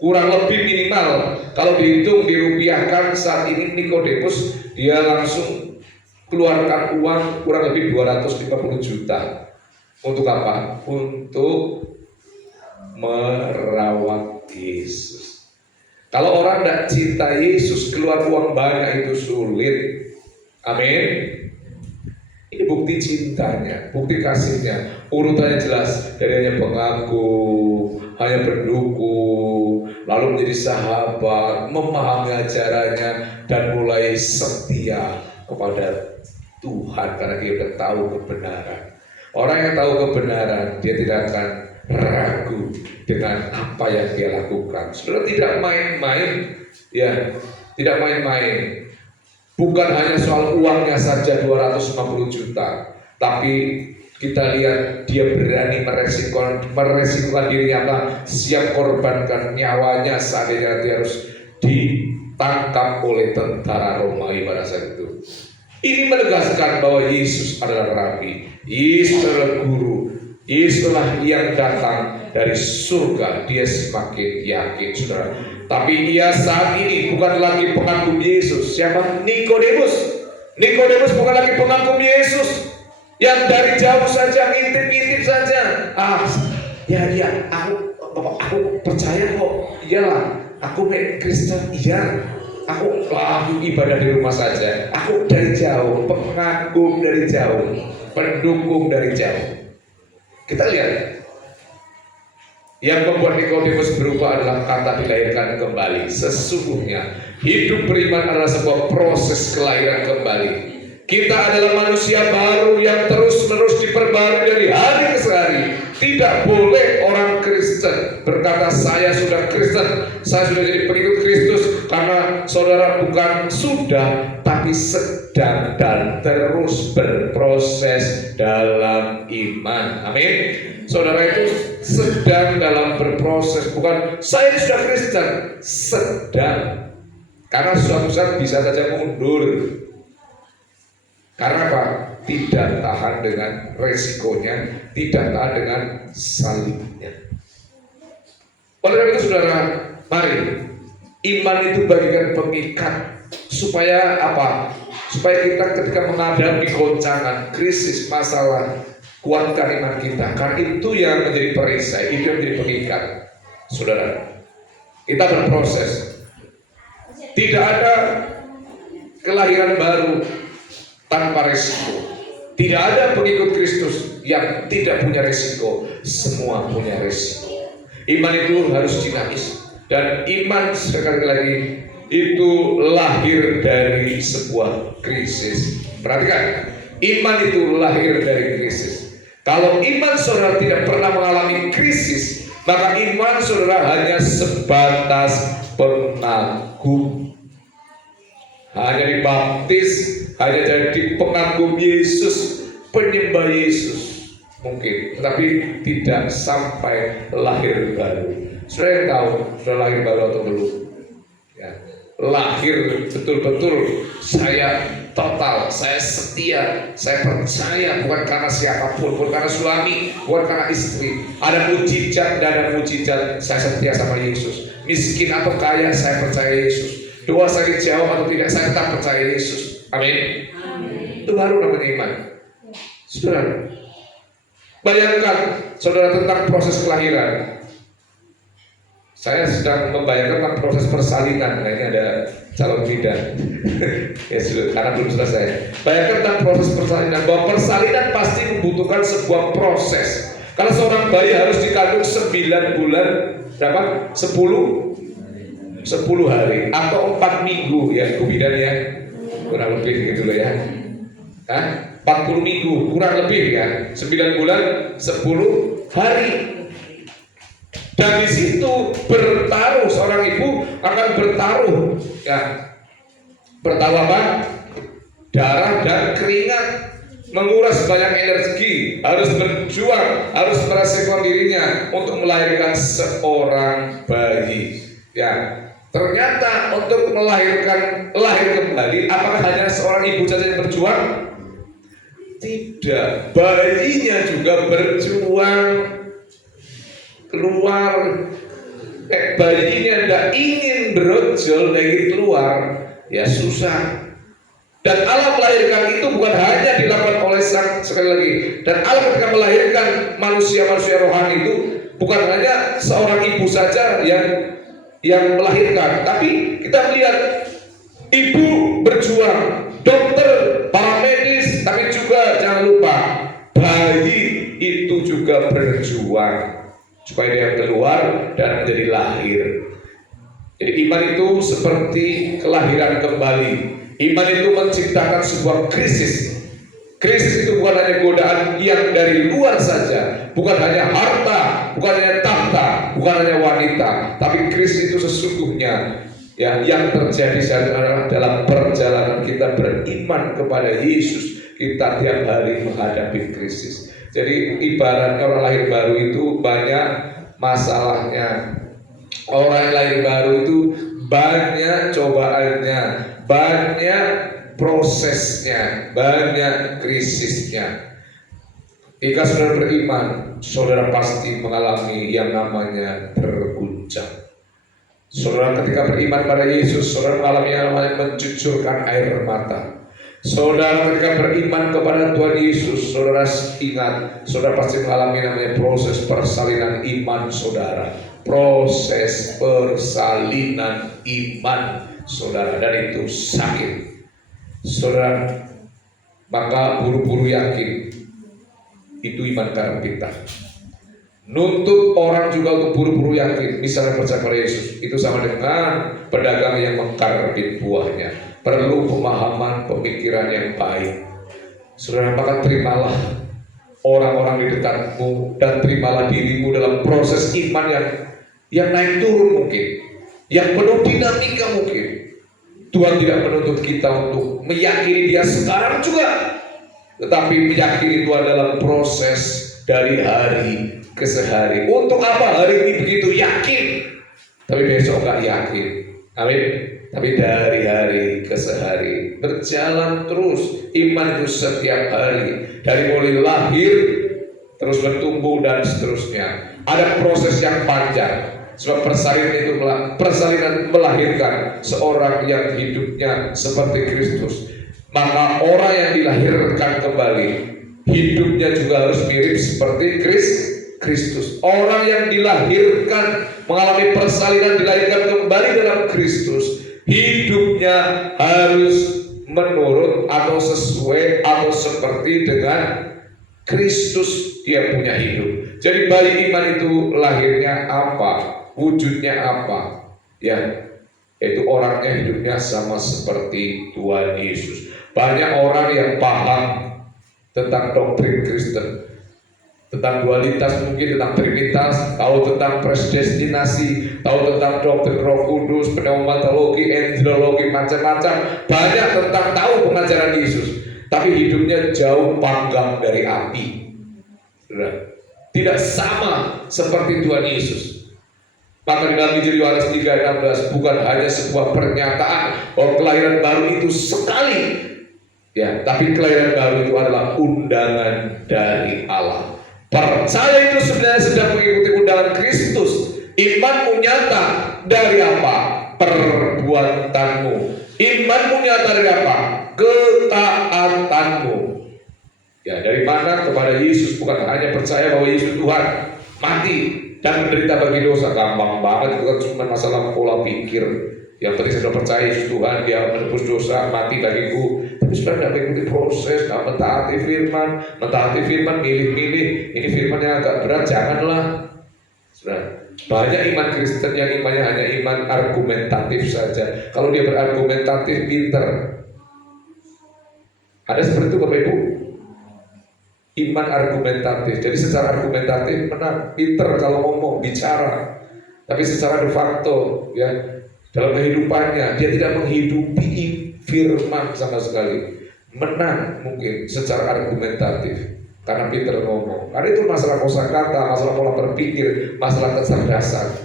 kurang lebih minimal kalau dihitung dirupiahkan saat ini Nikodemus dia langsung keluarkan uang kurang lebih 250 juta. Untuk apa? Untuk merawat Yesus. Kalau orang tidak cinta Yesus, keluar uang banyak itu sulit. Amin. Ini bukti cintanya, bukti kasihnya. Urutannya jelas, dari hanya pengagum, hanya pendukung, lalu menjadi sahabat, memahami ajarannya, dan mulai setia kepada Tuhan karena dia sudah tahu kebenaran. Orang yang tahu kebenaran, dia tidak akan ragu dengan apa yang dia lakukan. Saudara, tidak main-main, ya, tidak main-main. Bukan hanya soal uangnya saja 250 juta, tapi kita lihat dia berani meresikokan dirinya, apa? Siap korbankan nyawanya seandainya nanti harus ditangkap oleh tentara Romawi pada saat itu. Ini menegaskan bahwa Yesus adalah Rabi, Yesus adalah Guru, Yesus adalah yang datang dari surga. Dia semakin yakin, saudara. Tapi ia saat ini bukan lagi pengagum Yesus. Siapa? Nikodemus. Nikodemus bukan lagi pengagum Yesus yang dari jauh saja, ngintip-ngintip saja. Aku percaya kok. Iyalah, aku Kristen. Iya, aku ibadah di rumah saja. Aku dari jauh, pengagum dari jauh, pendukung dari jauh. Kita lihat. Yang membuat Nikodemus berubah adalah kata dilahirkan kembali. Sesungguhnya hidup beriman adalah sebuah proses kelahiran kembali. Kita adalah manusia baru yang terus-menerus diperbarui dari hari ke hari. Tidak boleh orang Kristen berkata saya sudah Kristen, saya sudah jadi pengikut Kristus, karena saudara bukan sudah, tapi sedang dan terus berproses dalam iman. Amin. Saudara itu sedang dalam berproses, bukan saya sudah Kristen, sedang. Karena suatu saat bisa saja mundur. Karena apa? Tidak tahan dengan resikonya, tidak tahan dengan salibnya. Oleh karena itu saudara, mari iman itu bagikan pengikat supaya apa? Supaya kita ketika menghadapi goncangan, krisis, masalah, kuatkan iman kita. Karena itu yang menjadi perisai, itu yang menjadi pengikat. Saudara, kita berproses. Tidak ada kelahiran baru tanpa resiko. Tidak ada pengikut Kristus yang tidak punya resiko. Semua punya resiko. Iman itu harus dinamis. Dan iman sekali lagi itu lahir dari sebuah krisis. Perhatikan, iman itu lahir dari krisis. Kalau iman saudara tidak pernah mengalami krisis, maka iman saudara hanya sebatas pengagum. Hanya dibaptis, hanya jadi pengagum Yesus, penyembah Yesus mungkin, tetapi tidak sampai lahir baru. Saudara yang tahu sudah lahir baru atau belum? Ya, lahir betul-betul saya total, saya setia, saya percaya, bukan karena siapapun, bukan karena suami, bukan karena istri. Ada mujizat dan ada mujizat, saya setia sama Yesus. Miskin atau kaya, saya percaya Yesus. Doa saya dijawab atau tidak, saya tetap percaya Yesus. Amin. Itu baru namanya iman. Saudara, bayangkan saudara tentang proses kelahiran. Saya sedang membayangkan tentang proses persalinan. Nah, ini ada calon bidan. Ya sudah, karena belum selesai. Bayangkan tentang proses persalinan, bahwa persalinan pasti membutuhkan sebuah proses. Kalau seorang bayi harus dikandung 9 bulan, berapa? 10 hari atau 4 minggu ya, Bu bidan ya, kurang lebih gitu loh ya. 40 minggu kurang lebih ya, 9 bulan 10 hari. Dan di situ bertaruh, seorang ibu akan bertaruh ya, bertaruh apa? Darah dan keringat, menguras banyak energi, harus berjuang, harus meresikokan dirinya untuk melahirkan seorang bayi ya. Ternyata untuk lahir kembali, apakah hanya seorang ibu saja yang berjuang? Tidak, bayinya juga berjuang keluar. Bayinya tidak ingin berojol dari keluar, ya susah. Dan Allah melahirkan itu bukan hanya dilakukan oleh sekali lagi. Dan Allah ketika melahirkan manusia-manusia rohani itu bukan hanya seorang ibu saja yang melahirkan, tapi kita melihat ibu berjuang, dokter, para medis, tapi juga jangan lupa bayi itu juga berjuang supaya dia keluar dan menjadi lahir. Jadi iman itu seperti kelahiran kembali. Iman itu menciptakan sebuah krisis. Krisis itu bukan hanya godaan yang dari luar saja, bukan hanya harta, bukan hanya tahta, bukan hanya wanita, tapi krisis itu sesungguhnya ya, yang terjadi adalah dalam perjalanan kita beriman kepada Yesus. Kita tiap hari menghadapi krisis. Jadi ibaratnya orang lahir baru itu banyak masalahnya. Orang lahir baru itu banyak cobaannya, banyak prosesnya, banyak krisisnya. Jika saudara beriman, saudara pasti mengalami yang namanya terguncang. Saudara ketika beriman pada Yesus, saudara mengalami yang namanya mencucurkan air mata. Saudara ketika beriman kepada Tuhan Yesus, saudara ingat, saudara pasti mengalami namanya proses persalinan iman saudara. Proses persalinan iman saudara, dan itu sakit. Saudara, maka buru-buru yakin itu iman karena kita. Nuntut orang juga untuk buru-buru yakin, misalnya percaya pada Yesus, itu sama dengan pedagang yang mengkarbit buahnya. Perlu pemahaman, pemikiran yang baik. Saudara, maka terimalah orang-orang di dekatmu dan terimalah dirimu dalam proses iman yang naik turun mungkin, yang penuh dinamika mungkin. Tuhan tidak menuntut kita untuk meyakini Dia sekarang juga, tetapi meyakini Tuhan dalam proses dari hari ke hari. Untuk apa hari ini begitu yakin, tapi besok nggak yakin? Amin. Tapi dari hari ke hari berjalan terus. Iman itu setiap hari, dari mulai lahir terus bertumbuh dan seterusnya. Ada proses yang panjang. Sebab persalinan melahirkan seorang yang hidupnya seperti Kristus. Maka orang yang dilahirkan kembali, hidupnya juga harus mirip seperti Kristus. Orang yang dilahirkan, mengalami persalinan, dilahirkan kembali dalam Kristus, hidupnya harus menurut atau sesuai atau seperti dengan Kristus. Dia punya hidup. Jadi bayi iman itu lahirnya apa? Wujudnya apa? Ya, itu orangnya hidupnya sama seperti Tuhan Yesus. Banyak orang yang paham tentang doktrin Kristen, tentang dualitas, mungkin tentang trinitas, tahu tentang predestinasi, tahu tentang doktrin Roh Kudus, pneumatologi, angelologi, macam-macam, banyak tentang tahu pengajaran Yesus, tapi hidupnya jauh panggang dari api. Tidak sama seperti Tuhan Yesus. Maka di dalam Injil Yohanes 3:16 bukan hanya sebuah pernyataan bahwa kelahiran baru itu sekali, ya, tapi kelahiran baru itu adalah undangan dari Allah. Percaya itu sebenarnya sedang mengikuti undangan Kristus. Imanmu nyata dari apa? Perbuatanmu. Imanmu nyata dari apa? Ketaatanmu. Ya, dari mana? Kepada Yesus. Bukan hanya percaya bahwa Yesus Tuhan, mati dan menderita bagi dosa. Gampang banget, itu kan cuma masalah pola pikir. Yang penting sudah percaya Yesus Tuhan, Dia menebus dosa, mati bagiku. Tapi sudah tidak mengikuti proses, tidak mentaati firman, milih-milih. Ini firman yang agak berat, janganlah. Sudah banyak iman Kristen yang imannya hanya iman argumentatif saja. Kalau dia berargumentatif, pinter. Ada seperti itu Bapak Ibu? Iman argumentatif. Jadi secara argumentatif menang, pinter kalau ngomong, bicara. Tapi secara de facto, ya, dalam kehidupannya dia tidak menghidupi firman sama sekali. Menang mungkin secara argumentatif karena pinter ngomong. Karena itu masalah kosakata, masalah pola berpikir, masalah kecerdasan.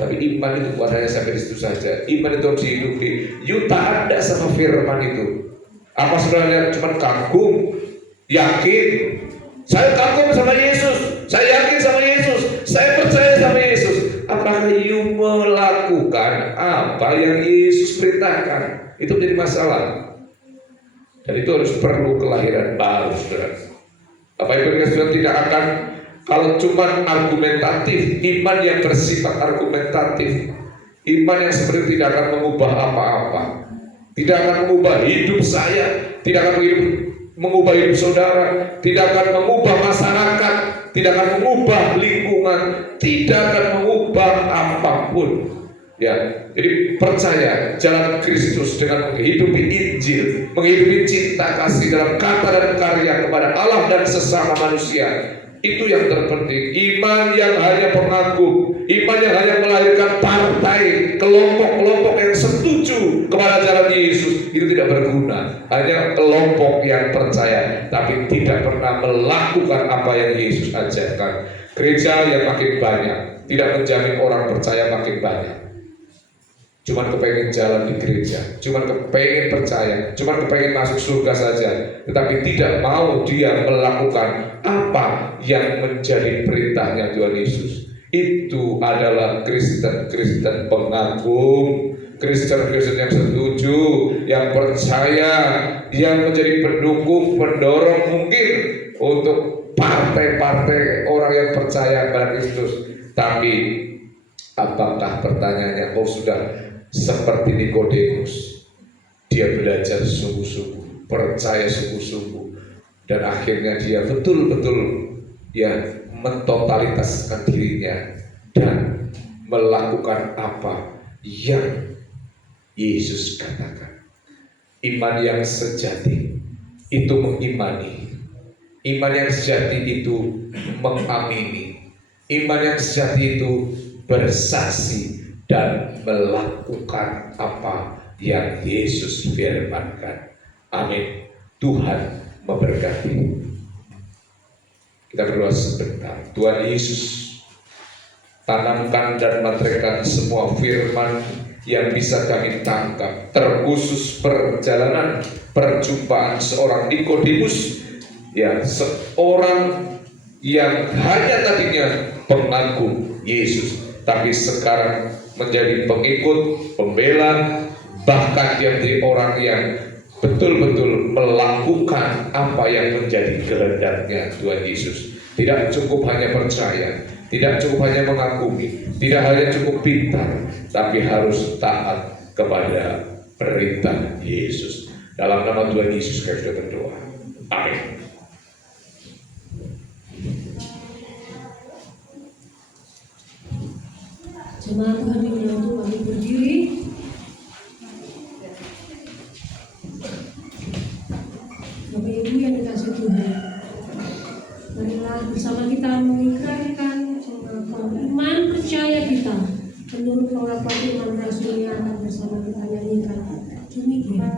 Tapi iman itu bukan hanya sampai di situ saja. Iman itu harus dihidupi. You tak ada sama firman itu. Apa sebenarnya cuma kagum, yakin? Saya kagum sama Yesus, saya yakin sama Yesus, saya percaya sama Yesus. Apakah you melakukan apa yang Yesus perintahkan? Itu menjadi masalah. Dan itu harus perlu kelahiran baru, saudara. Bapak Ibu saudara, tidak akan, kalau cuma argumentatif, iman yang bersifat argumentatif, iman yang seperti tidak akan mengubah apa-apa, tidak akan mengubah hidup saya, tidak akan mengubah hidup saudara, tidak akan mengubah masyarakat, tidak akan mengubah lingkungan, tidak akan mengubah apapun. Ya, jadi percaya jalan Kristus dengan menghidupi Injil, menghidupi cinta kasih dalam kata dan karya kepada Allah dan sesama manusia. Itu yang terpenting. Iman yang hanya pengagum, iman yang hanya melahirkan partai, kelompok-kelompok yang setuju kepada jalan Yesus, itu tidak berguna. Hanya kelompok yang percaya tapi tidak pernah melakukan apa yang Yesus ajarkan. Gereja yang makin banyak tidak menjamin orang percaya makin banyak. Cuman kepengen jalan di gereja, cuman kepengen percaya, cuman kepengen masuk surga saja, tetapi tidak mau dia melakukan apa yang menjadi perintahnya Tuhan Yesus. Itu adalah Kristen pengagum, Kristen yang setuju, yang percaya, yang menjadi pendukung, pendorong mungkin untuk partai-partai orang yang percaya pada Kristus. Tapi apakah pertanyaannya, oh sudah seperti Nikodemus, dia belajar sungguh-sungguh, percaya sungguh-sungguh, dan akhirnya dia betul-betul ya mentotalitaskan dirinya dan melakukan apa yang Yesus katakan. Iman yang sejati itu mengimani, iman yang sejati itu mengamini, iman yang sejati itu bersaksi dan melakukan apa yang Yesus firmankan. Amin. Tuhan memberkati. Kita berdoa sebentar. Tuhan Yesus, tanamkan dan materikan semua firman yang bisa kami tangkap, terkhusus perjalanan perjumpaan seorang Nikodemus, ya, seorang yang hanya tadinya pengagum Yesus, tapi sekarang menjadi pengikut, pembela, bahkan dia menjadi orang yang betul-betul melakukan apa yang menjadi kehendaknya Tuhan Yesus. Tidak cukup hanya percaya, tidak cukup hanya mengakui, tidak hanya cukup pintar, tapi harus taat kepada perintah Yesus. Dalam nama Tuhan Yesus kami sudah berdoa. Amin. Jemaat Tuhan yang kami berdiri. Bapak Ibu yang dikasih Tuhan, marilah bersama kita mengikrarkan iman percaya kita menurut pengakuan iman Rasul yang akan bersama kita nyanyikan demikian.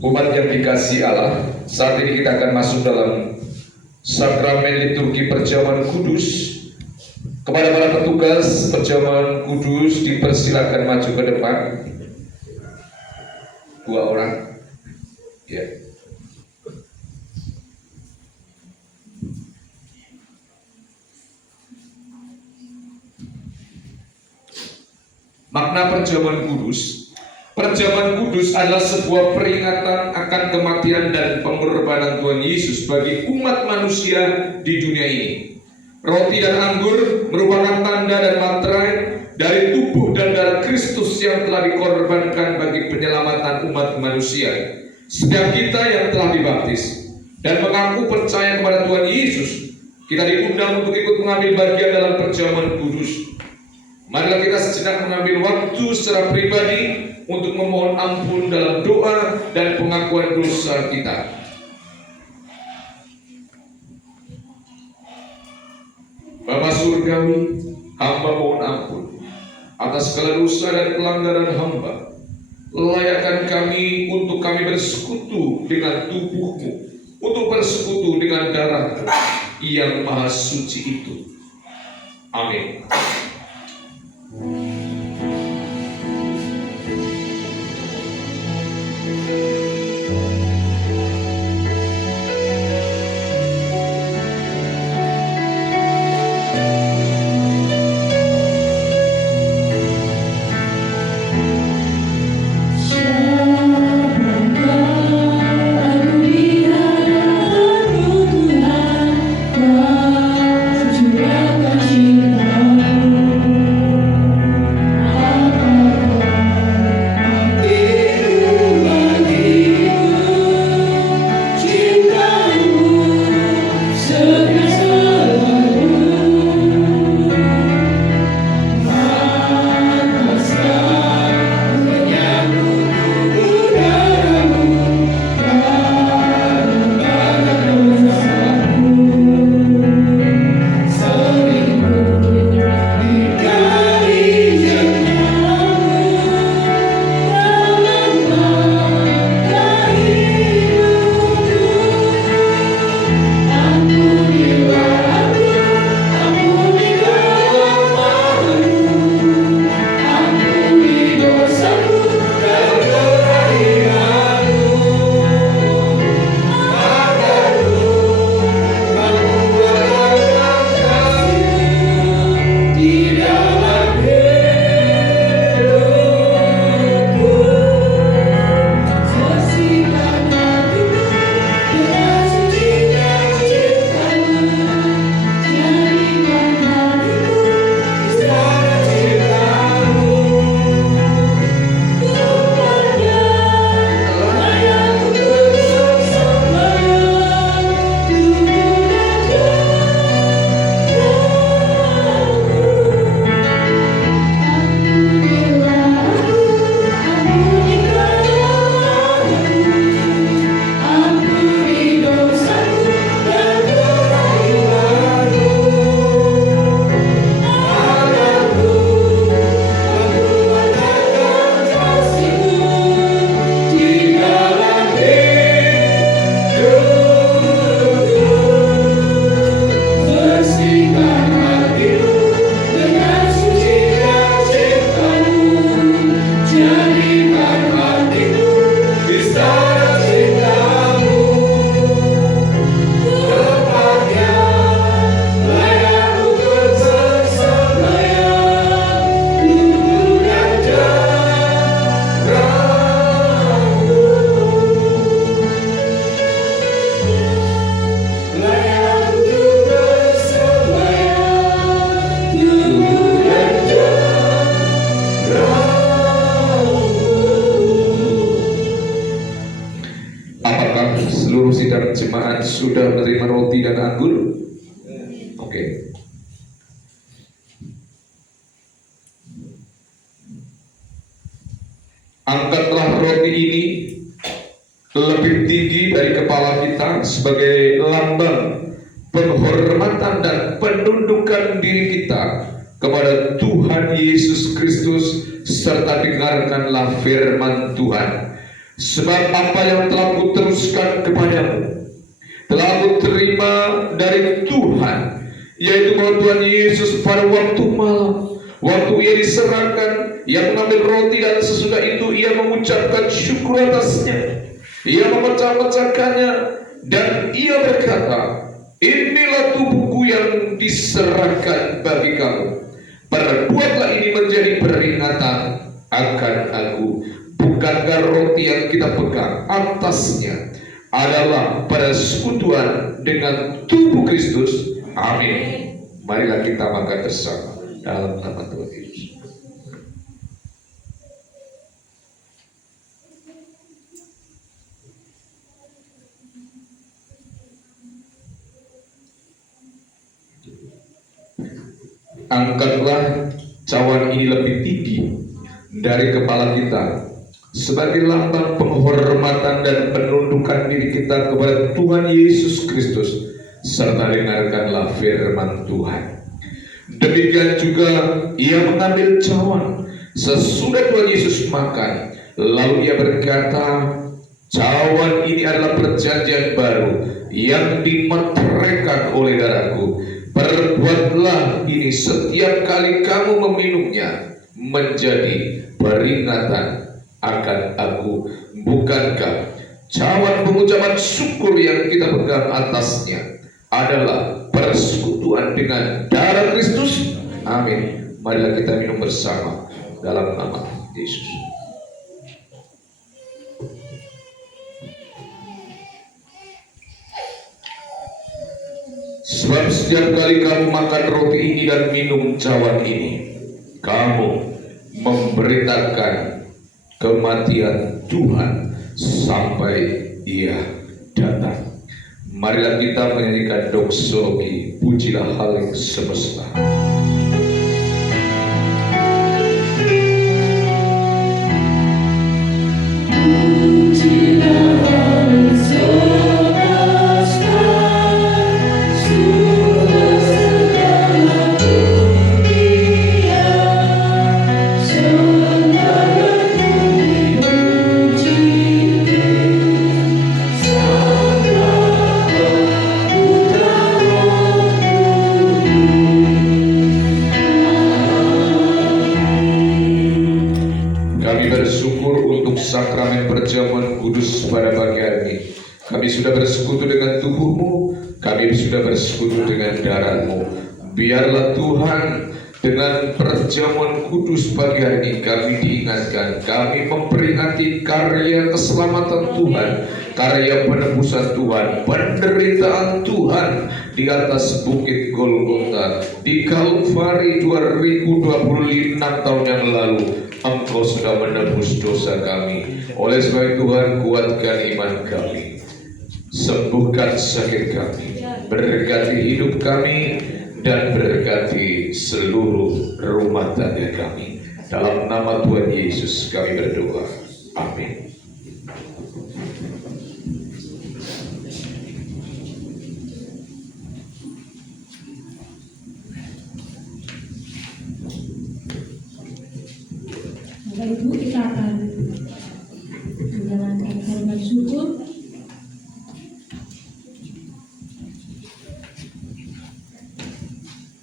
Umat yang dikasihi Allah, saat ini kita akan masuk dalam sakramen liturgi perjamuan kudus. Kepada para petugas perjamuan kudus dipersilakan maju ke depan. 2 orang. Ya. Makna perjamuan kudus. Perjamuan kudus adalah sebuah peringatan akan kematian dan pengorbanan Tuhan Yesus bagi umat manusia di dunia ini. Roti dan anggur merupakan tanda dan materai dari tubuh dan darah Kristus yang telah dikorbankan bagi penyelamatan umat manusia. Setiap kita yang telah dibaptis dan mengaku percaya kepada Tuhan Yesus, kita diundang untuk ikut mengambil bagian dalam perjamuan kudus. Marilah kita sejenak mengambil waktu secara pribadi untuk memohon ampun dalam doa dan pengakuan dosa kita. Bapa Surgawi, hamba mohon ampun atas segala dosa dan pelanggaran hamba. Layakkan kami untuk kami bersekutu dengan tubuh-Mu, untuk bersekutu dengan darah yang maha suci itu. Amin. Cinta seluruh sidang jemaat sudah menerima roti dan anggur? Oke. Angkatlah roti ini lebih tinggi dari kepala kita sebagai lambang penghormatan dan penundukan diri kita kepada Tuhan Yesus Kristus, serta dengarkanlah firman Tuhan. Sebab apa yang telah kuteruskan kepadamu telah kuterima dari Tuhan, yaitu bahwa Tuhan Yesus pada waktu malam, waktu ia diserahkan, ia mengambil roti dan sesudah itu ia mengucapkan syukur atasnya. Ia memecah-mecahkannya dan ia berkata, inilah tubuhku yang diserahkan bagi kamu. Perbuatlah ini menjadi peringatan akan aku. Bukankah roti yang kita pegang atasnya adalah persekutuan dengan tubuh Kristus? Amin. Marilah kita makan bersama dalam nama Tuhan Yesus. Angkatlah cawan ini lebih tinggi dari kepala kita sebagai lambang penghormatan dan penundukan diri kita kepada Tuhan Yesus Kristus, serta dengarkanlah firman Tuhan. Demikian juga ia mengambil cawan sesudah Tuhan Yesus makan, lalu ia berkata, cawan ini adalah perjanjian baru yang dimeteraikan oleh darahku. Perbuatlah ini setiap kali kamu meminumnya menjadi peringatan akan aku. Bukankah cawan pengucapan syukur yang kita pegang atasnya adalah persekutuan dengan darah Kristus? Amin. Marilah kita minum bersama dalam nama Yesus. Sebab setiap kali kamu makan roti ini dan minum cawan ini, kamu memberitakan kematian Tuhan sampai ia datang. Marilah kita menyanyikan doksologi, pujilah Halik semesta. Sakramen perjamuan kudus pada pagi hari ini. Kami sudah bersekutu dengan tubuhmu, kami sudah bersekutu dengan darahmu. Biarlah Tuhan, dengan perjamuan kudus pagi hari ini kami diingatkan, kami memperingati karya keselamatan Tuhan, karya penebusan Tuhan, penderitaan Tuhan di atas bukit Golgota, di Kalvari 2026 tahun yang lalu. Engkau sudah menebus dosa kami. Oleh sebab itu Tuhan, kuatkan iman kami, sembuhkan sakit kami, berkati hidup kami, dan berkati seluruh rumah tangga kami. Dalam nama Tuhan Yesus kami berdoa. Amin. Bapak Ibu, kita akan menjalankan kalimat syukur.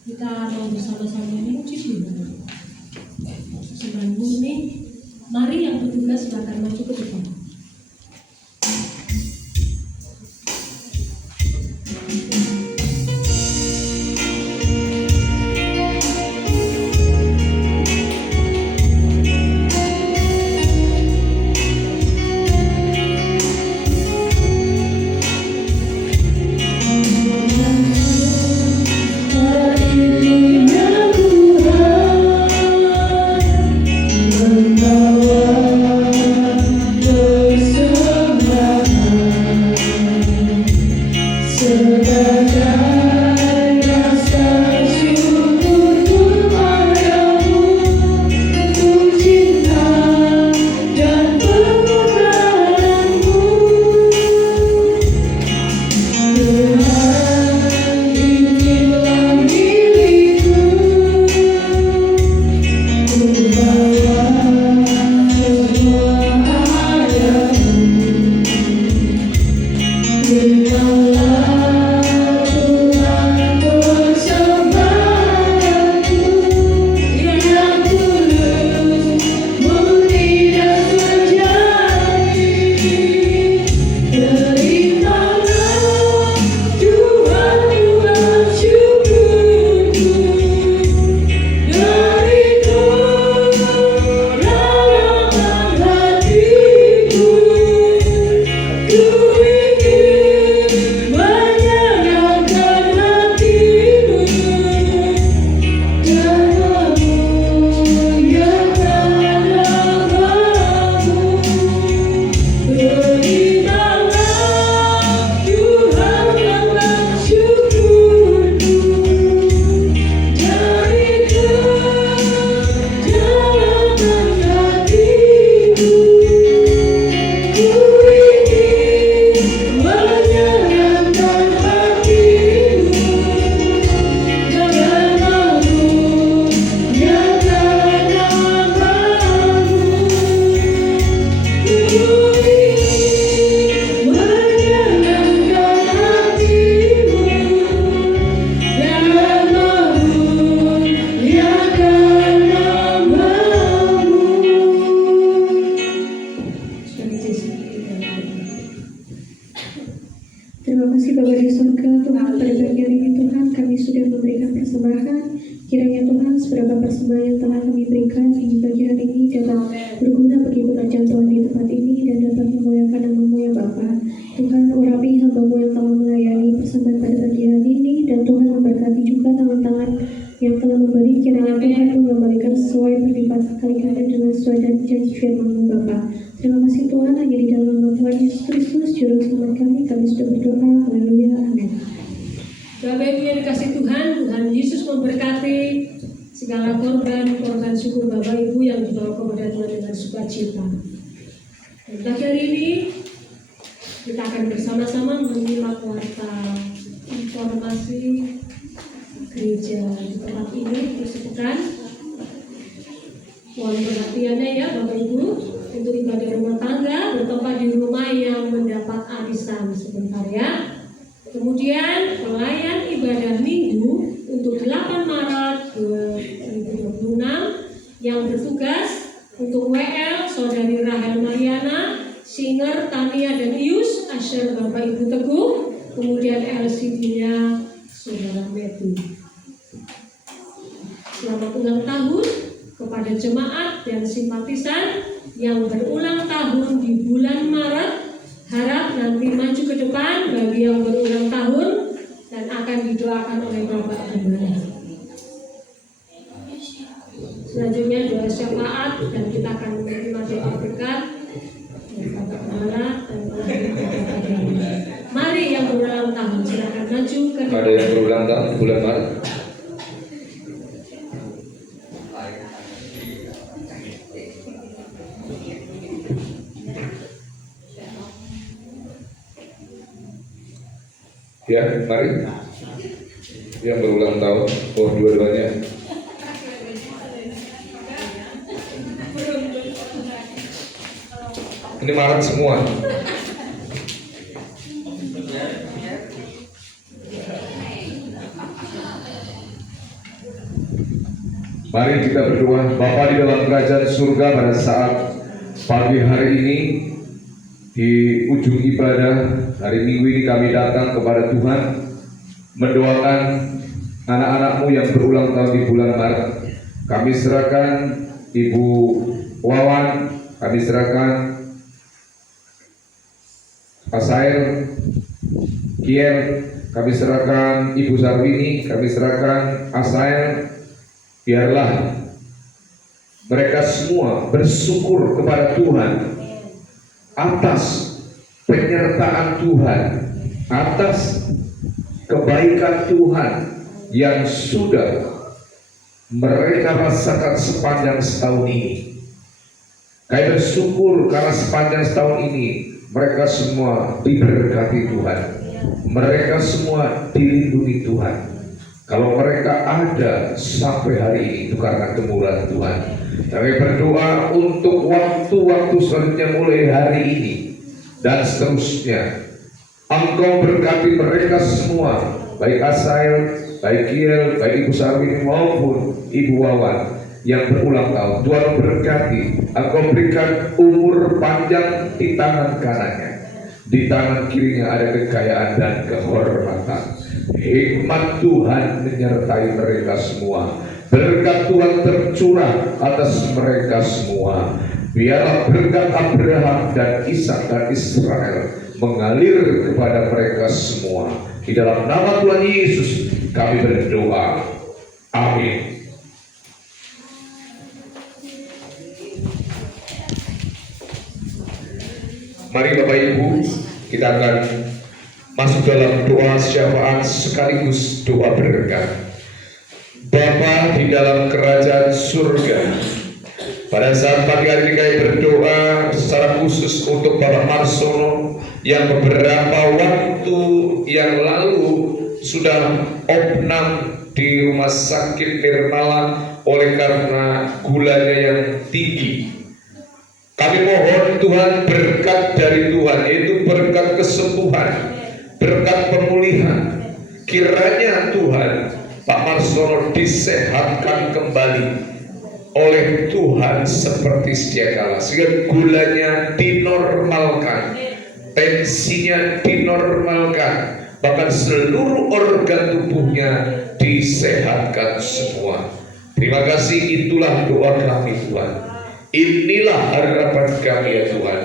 Kita mau bersama-sama memuji Tuhan. Sembilan murni, mari yang bertugas silakan maju ke depan. Membawa Terima kasih Bapa di surga, Tuhan, pada pagi hari ini Tuhan kami sudah memberikan persembahan. Kiranya Tuhan seberapa persembahan yang telah kami berikan di pagi hari ini dapat berguna bagi kerajaan Tuhan di tempat ini dan dapat memuliakan nama-Mu ya Bapa. Tuhan, urapi hamba-Mu yang telah melayani persembahan pada pagi hari ini, dan Tuhan memberkati juga tangan-tangan yang telah memberi. Kiranya Tuhan mengembalikan sesuai berlipat kali ganda dengan sesuai dan janji firman-Mu Bapa. Terima kasih Tuhan, hanya di dalam nama Tuhan Yesus Kristus Juru Selamat kami sudah berdoa. Haleluya, amin. Bapak Ibu yang dikasih Tuhan, Tuhan Yesus memberkati segala korban syukur Bapak Ibu yang dibawa kepada Tuhan dengan sukacita. Dan pagi hari ini kita akan bersama-sama menyimak warta informasi gereja di tempat ini bersepekan. Mohon perhatiannya ya Bapak Ibu, untuk ibadah rumah tangga bertempat di rumah yang mendapat arisan sebentar ya. Kemudian pelayan ibadah minggu untuk 8 Maret 2026 yang bertugas untuk WL Saudari Rahel Mariana, Singer Tania dan Ius, Asher Bapak Ibu Teguh, kemudian LCD-nya Saudara Metu. Selamat ulang tahun kepada jemaat dan simpatisan yang berulang tahun di bulan Maret. Harap nanti maju ke depan bagi yang berulang tahun dan akan didoakan oleh Bapak Gembala. Selanjutnya doa syafaat dan kita akan menerima doa berkat dari Bapak Gembala dan mari yang berulang tahun silakan maju ke depan. Ada yang berulang tahun bulan Maret? Ya, mari. Yang berulang tahun, oh dua-duanya. Ini Maret semua. Mari kita berdoa. Bapa di dalam kerajaan surga, pada saat pagi hari ini di ujung ibadah hari Minggu ini kami datang kepada Tuhan mendoakan anak-anak-Mu yang berulang tahun di bulan Maret. Kami serahkan Ibu Wawan, kami serahkan Asael, Kier, kami serahkan Ibu Sarwini, kami serahkan Asael. Biarlah mereka semua bersyukur kepada Tuhan atas penyertaan Tuhan, atas kebaikan Tuhan yang sudah mereka rasakan sepanjang setahun ini. Kami bersyukur karena sepanjang setahun ini mereka semua diberkati Tuhan, mereka semua dilindungi Tuhan. Kalau mereka ada sampai hari ini itu karena kemurahan Tuhan. Kami berdoa untuk waktu-waktu selanjutnya mulai hari ini dan seterusnya. Engkau berkati mereka semua, baik Asael, baik Kiel, baik Ibu Sarwini maupun Ibu Wawan yang berulang tahun. Tuhan berkati, Engkau berikan umur panjang di tangan kanannya, di tangan kirinya ada kekayaan dan kehormatan. Hikmat Tuhan menyertai mereka semua. Berkat Tuhan tercurah atas mereka semua. Biarlah berkat Abraham dan Ishak dan Israel mengalir kepada mereka semua. Di dalam nama Tuhan Yesus kami berdoa. Amin. Mari Bapak Ibu, kita akan masuk dalam doa syafaat sekaligus doa berkat. Bapa di dalam kerajaan surga, pada saat pagi hari ini kami berdoa secara khusus untuk Bapak Marsono yang beberapa waktu yang lalu sudah opnam di rumah sakit Nirmala oleh karena gulanya yang tinggi. Kami mohon Tuhan berkat dari Tuhan, yaitu berkat kesembuhan, berkat pemulihan. Kiranya Tuhan Pak Marsono disehatkan kembali oleh Tuhan seperti sedia kala, sehingga gulanya dinormalkan, tensinya dinormalkan, bahkan seluruh organ tubuhnya disehatkan semua. Terima kasih, itulah doa kami Tuhan. Inilah harapan kami ya Tuhan.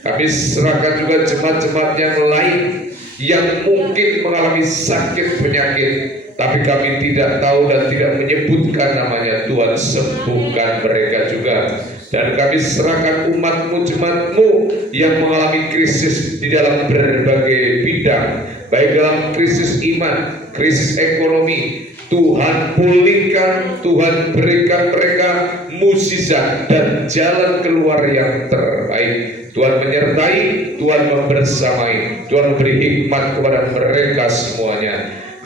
Kami serahkan juga jemaat-jemaat yang lain yang mungkin mengalami sakit penyakit, tapi kami tidak tahu dan tidak menyebutkan namanya. Tuhan, sembuhkan mereka juga. Dan kami serahkan umat-Mu, jemaat-Mu yang mengalami krisis di dalam berbagai bidang, baik dalam krisis iman, krisis ekonomi. Tuhan pulihkan, Tuhan berikan mereka mukjizat dan jalan keluar yang terbaik. Tuhan menyertai, Tuhan membersamai, Tuhan memberi hikmat kepada mereka semuanya.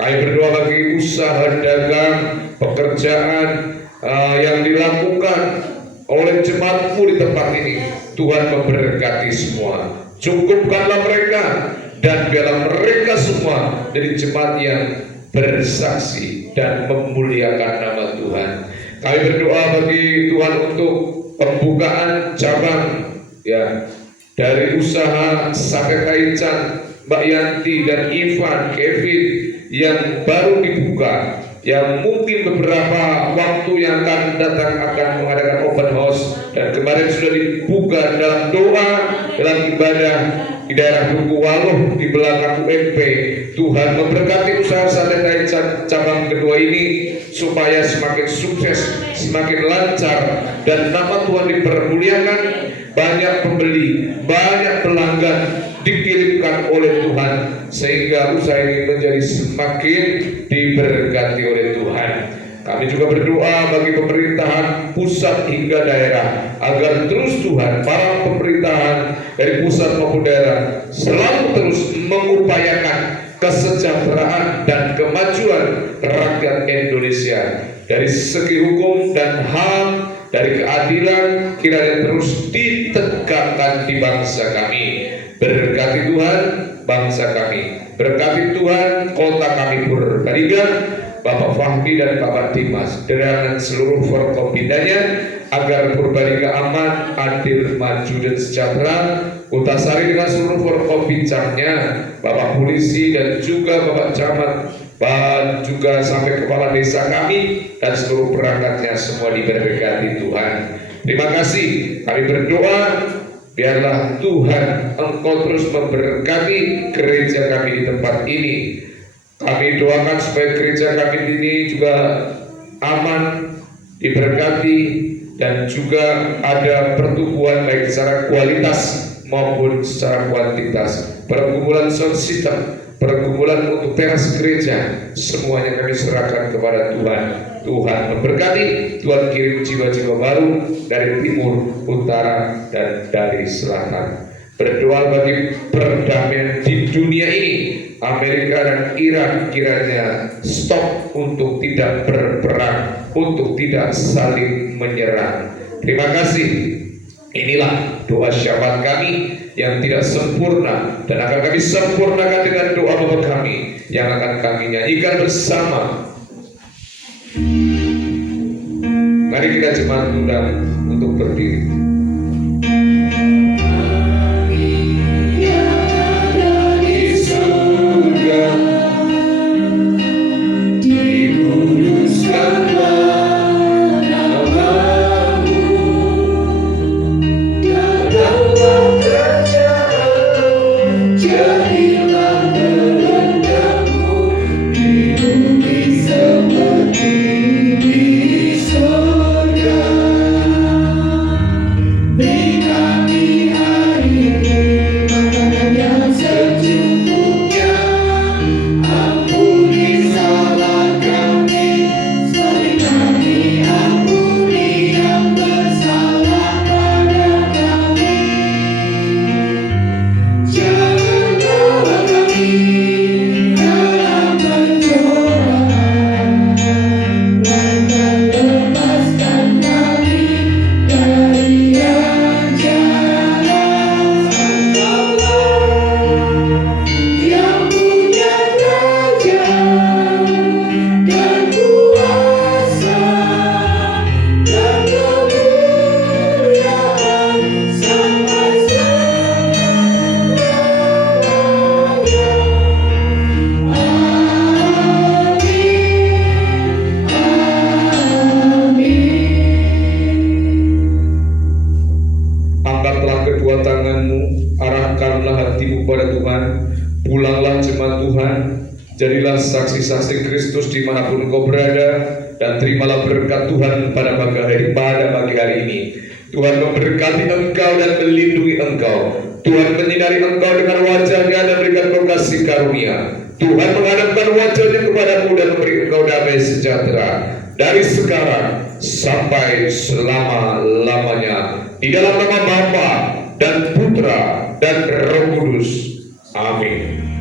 Kami berdoa bagi usaha dagang, pekerjaan yang dilakukan oleh jemaat-Mu di tempat ini. Tuhan memberkati semua. Cukupkanlah mereka, dan biarlah mereka semua dari jemaat yang bersaksi dan memuliakan nama Tuhan. Kami berdoa bagi Tuhan untuk pembukaan cabang ya, dari usaha Sate Taichan, Mbak Yanti dan Ivan, Kevin yang baru dibuka, yang mungkin beberapa waktu yang akan datang akan mengadakan open house, dan kemarin sudah dibuka dalam doa, dalam ibadah di daerah Duku Waluh di belakang UMP. Tuhan memberkati usaha Sate Taichan cabang kedua ini supaya semakin sukses, semakin lancar, dan nama Tuhan dipermuliakan. Banyak pembeli, banyak pelanggan dikirimkan oleh Tuhan, sehingga usaha ini menjadi semakin diberkati oleh Tuhan. Kami juga berdoa bagi pemerintahan pusat hingga daerah, agar terus Tuhan, para pemerintahan dari pusat maupun daerah selalu terus mengupayakan kesejahteraan dan kemajuan rakyat Indonesia dari segi hukum dan HAM, dari keadilan, kiranya terus ditegakkan di bangsa kami. Berkati Tuhan bangsa kami, berkati Tuhan kota kami Purbalingga, Bapak Fahmi dan Bapak Dimas, dan seluruh Forkompindanya, agar Purbalingga aman, adil, maju dan sejahtera. Kota Sari dengan seluruh Forkompincangnya, Bapak Polisi dan juga Bapak Camat, dan juga sampai kepala desa kami dan seluruh perangkatnya semua diberkati Tuhan. Terima kasih. Kami berdoa, biarlah Tuhan Engkau terus memberkati gereja kami di tempat ini. Kami doakan supaya gereja kami ini juga aman, diberkati, dan juga ada pertumbuhan baik secara kualitas maupun secara kuantitas. Pergumulan sound system, pergumulan untuk teras gereja, semuanya kami serahkan kepada Tuhan. Tuhan memberkati, Tuhan kirim jiwa-jiwa baru dari timur, utara, dan dari selatan. Berdoa bagi perdamaian di dunia ini. Amerika dan Iran kiranya stop untuk tidak berperang, untuk tidak saling menyerang. Terima kasih. Inilah doa syafaat kami yang tidak sempurna, dan akan kami sempurnakan dengan doa Bapa kami yang akan kami nyanyikan bersama. Mari kita jemaat undang untuk berdiri. hatimu pada Tuhan. Pulanglah jemaat Tuhan, jadilah saksi-saksi Kristus dimanapun engkau berada, dan terimalah berkat Tuhan pada pagi hari ini. Tuhan memberkati engkau dan melindungi engkau. Tuhan menyinari engkau dengan wajah-Nya dan berikan engkau kasih karunia. Tuhan menghadapkan wajah-Nya kepadamu dan memberi engkau damai sejahtera dari sekarang sampai selama-lamanya. Di dalam nama Bapa dan Putra dan Roh Kudus. Amin.